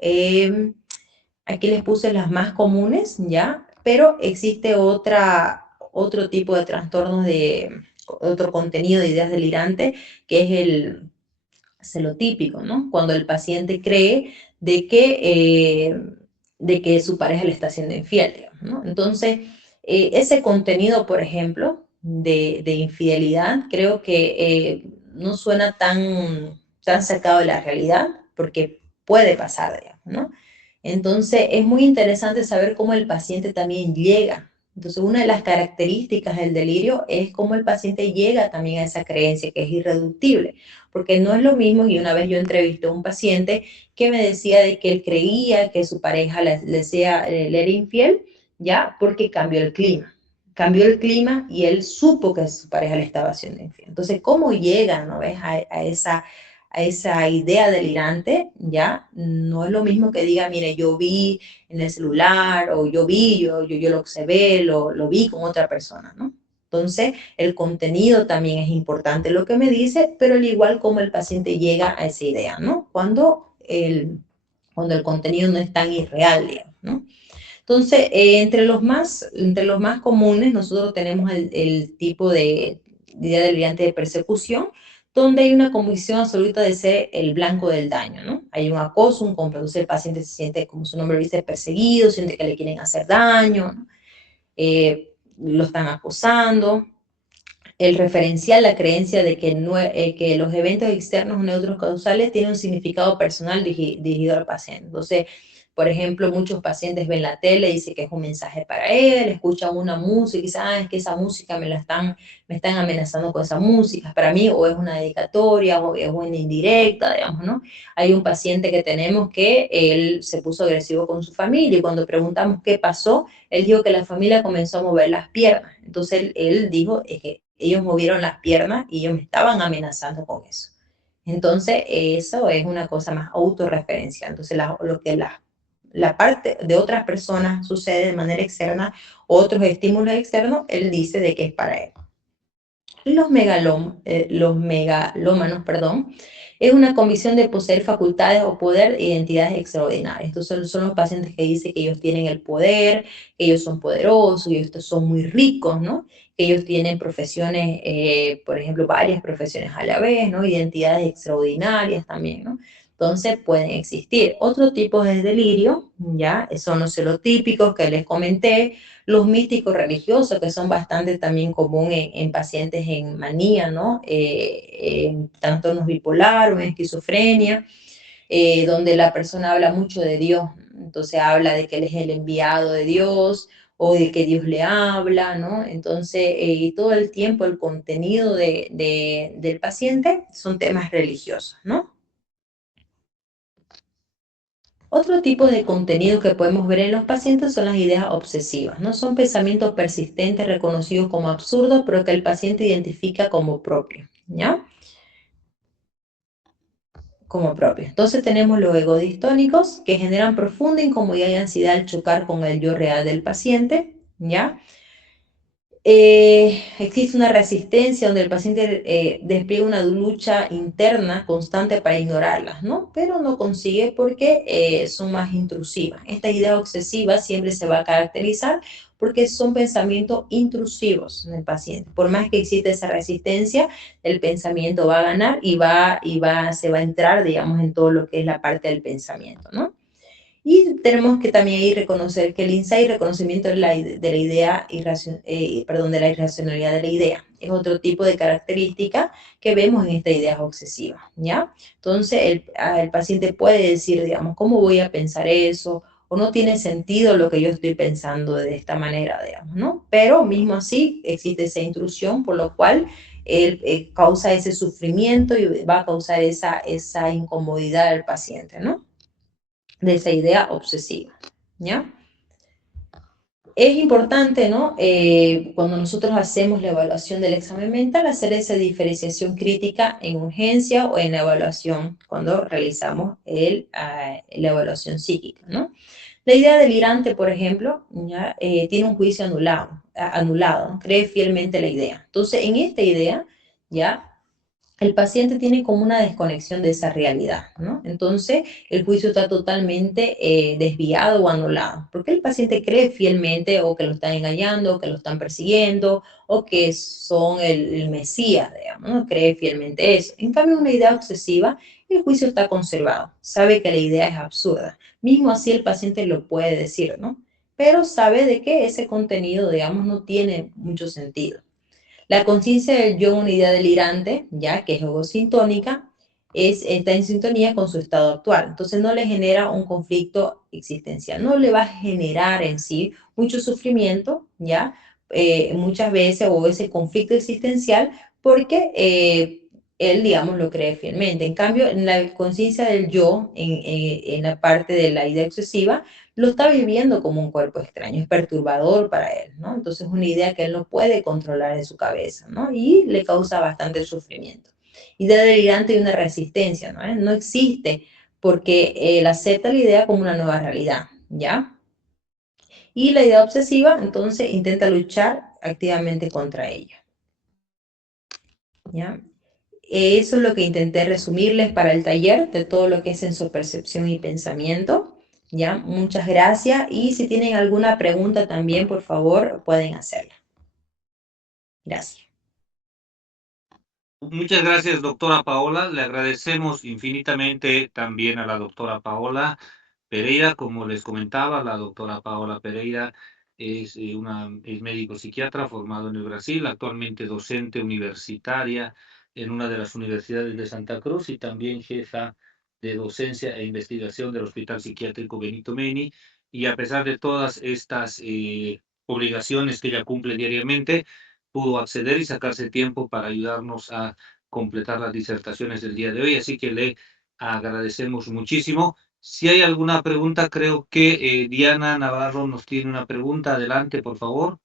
aquí les puse las más comunes, ¿ya? Pero existe otro tipo de trastornos otro contenido de ideas delirantes, que es el celotípico, ¿no? Cuando el paciente cree de que su pareja le está siendo infiel, digamos, ¿no? Entonces, ese contenido, por ejemplo, de infidelidad, creo que no suena tan sacado de la realidad, porque puede pasar, digamos, ¿no? Entonces, es muy interesante saber cómo el paciente también llega. Entonces, una de las características del delirio es cómo el paciente llega también a esa creencia que es irreductible, porque no es lo mismo, y una vez yo entrevisté a un paciente que me decía de que él creía que su pareja le era infiel, ya, porque cambió el clima. Cambió el clima y él supo que su pareja le estaba haciendo infiel. Entonces, ¿cómo llega, no ves, a esa idea delirante? Ya no es lo mismo que diga, mire, yo vi en el celular, o yo lo observé, lo vi con otra persona, ¿no? Entonces, el contenido también es importante lo que me dice, pero al igual como el paciente llega a esa idea, ¿no? Cuando el contenido no es tan irreal, digamos, ¿no? Entonces, entre los más comunes, nosotros tenemos el tipo de idea delirante de persecución, donde hay una convicción absoluta de ser el blanco del daño, ¿no? Hay un acoso, un complot, entonces el paciente se siente, como su nombre dice, perseguido, siente que le quieren hacer daño, ¿no? Lo están acosando. El referencial, la creencia de que los eventos externos o neutros causales tienen un significado personal dirigido al paciente. Entonces, por ejemplo, muchos pacientes ven la tele, dicen que es un mensaje para él, escuchan una música y dicen, es que esa música me están amenazando con esa música, para mí, o es una dedicatoria, o es una indirecta, digamos, ¿no? Hay un paciente que tenemos que él se puso agresivo con su familia y cuando preguntamos qué pasó, él dijo que la familia comenzó a mover las piernas. Entonces, él dijo, es que ellos movieron las piernas y ellos me estaban amenazando con eso. Entonces, eso es una cosa más autorreferencial. Entonces, lo que la parte de otras personas sucede de manera externa, otros estímulos externos, él dice de que es para él. Los megalómanos, perdón, es una convicción de poseer facultades o poder e identidades extraordinarias. Entonces son los pacientes que dicen que ellos tienen el poder, que ellos son poderosos, que ellos son muy ricos, ¿no? Que ellos tienen profesiones, por ejemplo, varias profesiones a la vez, ¿no? Identidades extraordinarias también, ¿no? Entonces pueden existir. Otro tipo de delirio, ya, son los celotípicos que les comenté, los místicos religiosos, que son bastante también común en pacientes en manía, ¿no? En trastornos bipolar o en esquizofrenia, donde la persona habla mucho de Dios. Entonces habla de que él es el enviado de Dios o de que Dios le habla, ¿no? Entonces, todo el tiempo el contenido del paciente son temas religiosos, ¿no? Otro tipo de contenido que podemos ver en los pacientes son las ideas obsesivas, ¿no? Son pensamientos persistentes reconocidos como absurdos, pero que el paciente identifica como propios, ¿ya? Como propios. Entonces tenemos los egodistónicos que generan profunda incomodidad y ansiedad al chocar con el yo real del paciente, ¿ya? Existe una resistencia donde el paciente despliega una lucha interna constante para ignorarlas, ¿no? Pero no consigue porque son más intrusivas. Esta idea obsesiva siempre se va a caracterizar porque son pensamientos intrusivos en el paciente. Por más que exista esa resistencia, el pensamiento va a ganar y se va a entrar, digamos, en todo lo que es la parte del pensamiento, ¿no? Y tenemos que también ahí reconocer que el insight, reconocimiento de la idea, de la irracionalidad de la idea, es otro tipo de característica que vemos en esta idea obsesiva, ¿ya? Entonces, el paciente puede decir, digamos, ¿cómo voy a pensar eso? O no tiene sentido lo que yo estoy pensando de esta manera, digamos, ¿no? Pero mismo así existe esa intrusión, por lo cual él causa ese sufrimiento y va a causar esa incomodidad al paciente, ¿no? De esa idea obsesiva, ¿ya? Es importante, ¿no? Cuando nosotros hacemos la evaluación del examen mental, hacer esa diferenciación crítica en urgencia o en la evaluación cuando realizamos la evaluación psíquica, ¿no? La idea delirante, por ejemplo, ¿ya? Tiene un juicio anulado, ¿no? Cree fielmente la idea. Entonces, en esta idea, ¿ya? El paciente tiene como una desconexión de esa realidad, ¿no? Entonces, el juicio está totalmente desviado o anulado, porque el paciente cree fielmente o que lo están engañando, o que lo están persiguiendo, o que son el Mesías, digamos, ¿no? Cree fielmente eso. En cambio, una idea obsesiva, el juicio está conservado, sabe que la idea es absurda. Mismo así el paciente lo puede decir, ¿no? Pero sabe de que ese contenido, digamos, no tiene mucho sentido. La conciencia del yo, una idea delirante, ya que es egosintónica, está en sintonía con su estado actual. Entonces no le genera un conflicto existencial, no le va a generar en sí mucho sufrimiento, ya, muchas veces, o ese conflicto existencial, porque él, digamos, lo cree fielmente. En cambio, en la conciencia del yo, en la parte de la idea excesiva, lo está viviendo como un cuerpo extraño, es perturbador para él, ¿no? Entonces es una idea que él no puede controlar en su cabeza, ¿no? Y le causa bastante sufrimiento. Idea delirante y una resistencia, ¿no? No existe porque él acepta la idea como una nueva realidad, ¿ya? Y la idea obsesiva, entonces, intenta luchar activamente contra ella, ¿ya? Eso es lo que intenté resumirles para el taller de todo lo que es sensopercepción y pensamiento. ¿Ya? Muchas gracias. Y si tienen alguna pregunta también, por favor, pueden hacerla. Gracias. Muchas gracias, doctora Paola. Le agradecemos infinitamente también a la doctora Paola Pereira. Como les comentaba, la doctora Paola Pereira es médico psiquiatra formado en el Brasil, actualmente docente universitaria en una de las universidades de Santa Cruz y también jefa de docencia e investigación del Hospital Psiquiátrico Benito Meni. Y a pesar de todas estas obligaciones que ella cumple diariamente, pudo acceder y sacarse tiempo para ayudarnos a completar las disertaciones del día de hoy, así que le agradecemos muchísimo. Si hay alguna pregunta, creo que Diana Navarro nos tiene una pregunta. Adelante, por favor.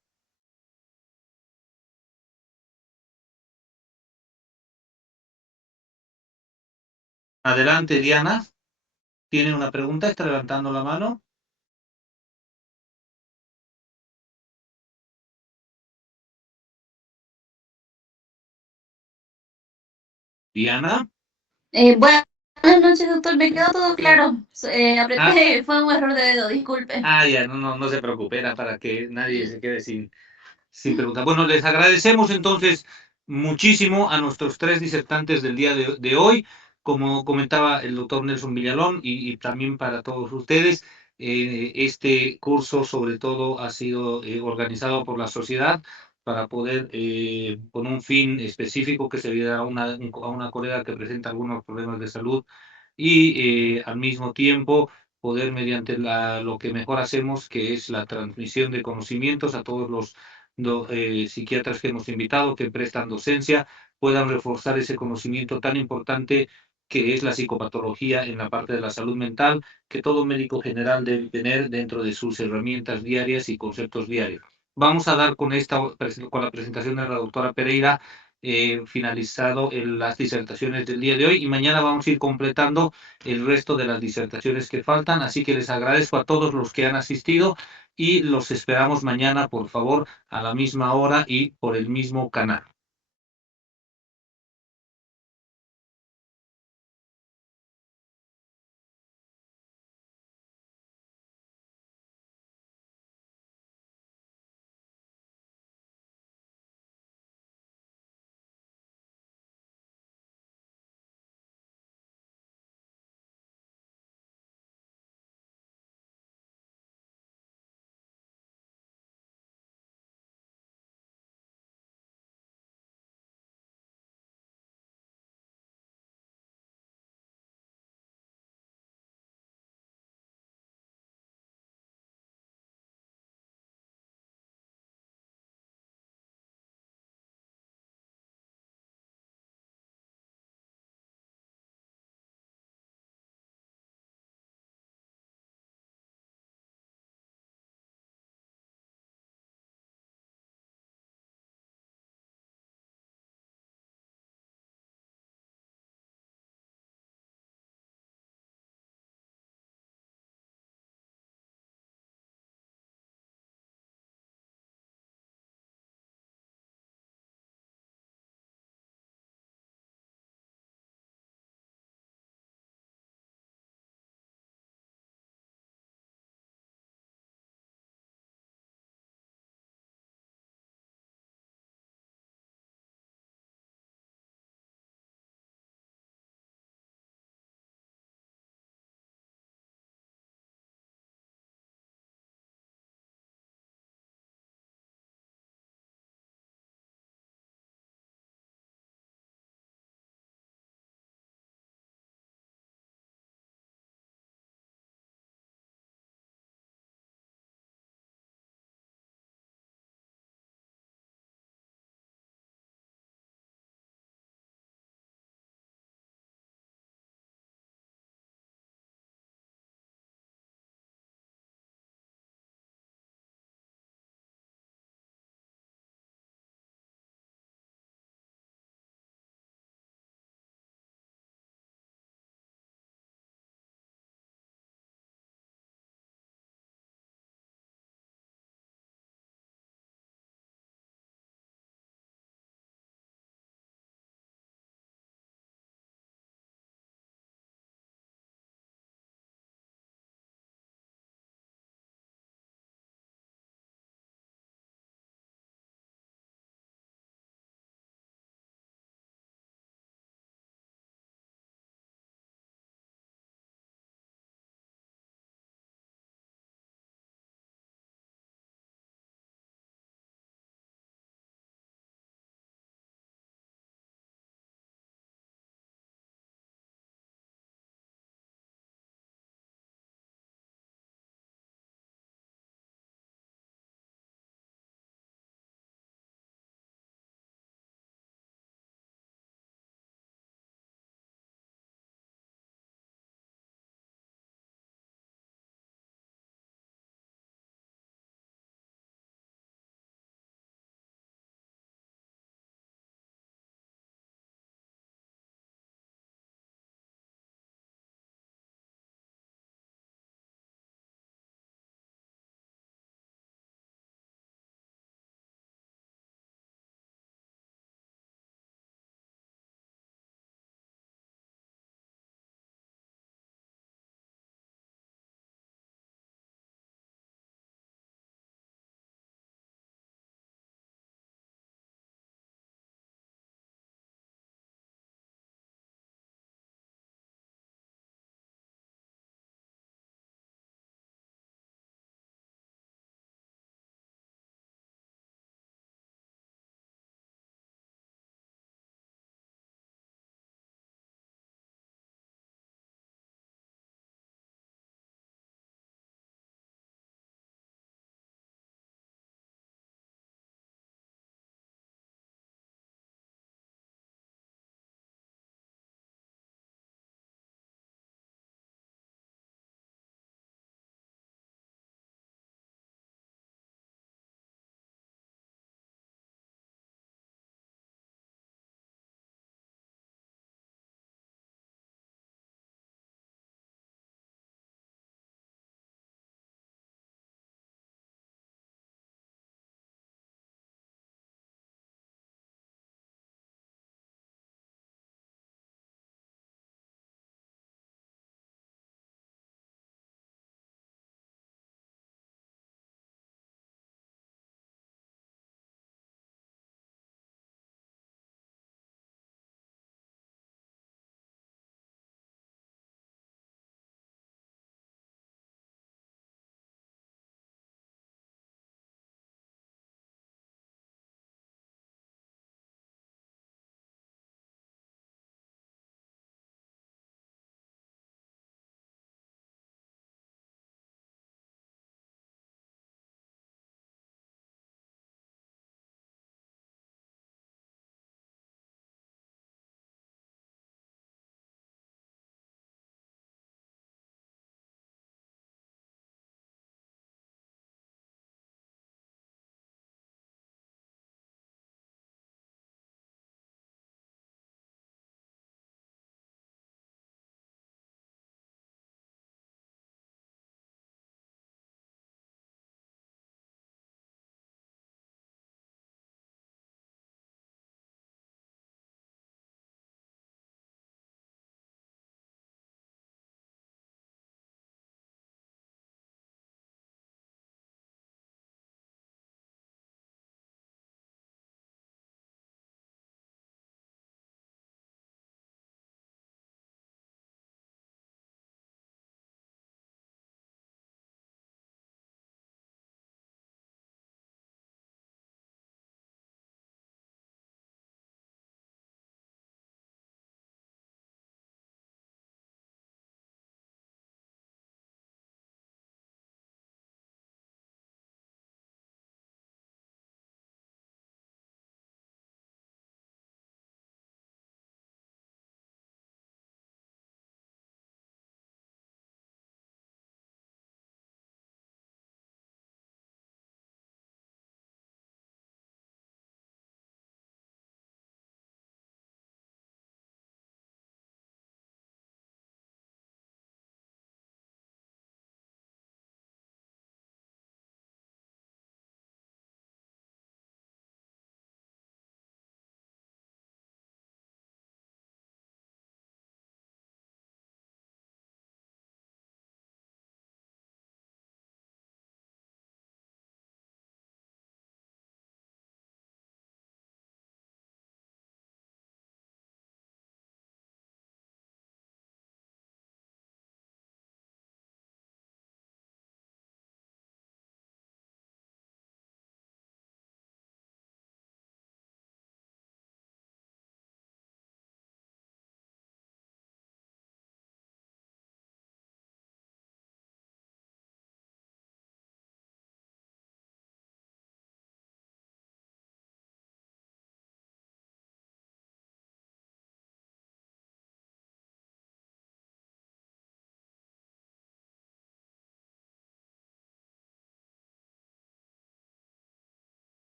Adelante, Diana. ¿Tiene una pregunta? ¿Está levantando la mano? Diana. Buenas noches, doctor. Me quedó todo claro. Apreté, fue un error de dedo, disculpe. Ya, no se preocupe, era para que nadie se quede sin pregunta. Bueno, les agradecemos entonces muchísimo a nuestros 3 disertantes del día de hoy. Como comentaba el doctor Nelson Villalón y también para todos ustedes, este curso sobre todo ha sido organizado por la sociedad para poder, con un fin específico que se ayuda a una colega que presenta algunos problemas de salud y al mismo tiempo poder mediante lo que mejor hacemos, que es la transmisión de conocimientos a todos los psiquiatras que hemos invitado, que prestan docencia, puedan reforzar ese conocimiento tan importante que es la psicopatología en la parte de la salud mental, que todo médico general debe tener dentro de sus herramientas diarias y conceptos diarios. Vamos a dar con la presentación de la doctora Pereira, finalizado las disertaciones del día de hoy, y mañana vamos a ir completando el resto de las disertaciones que faltan, así que les agradezco a todos los que han asistido y los esperamos mañana, por favor, a la misma hora y por el mismo canal.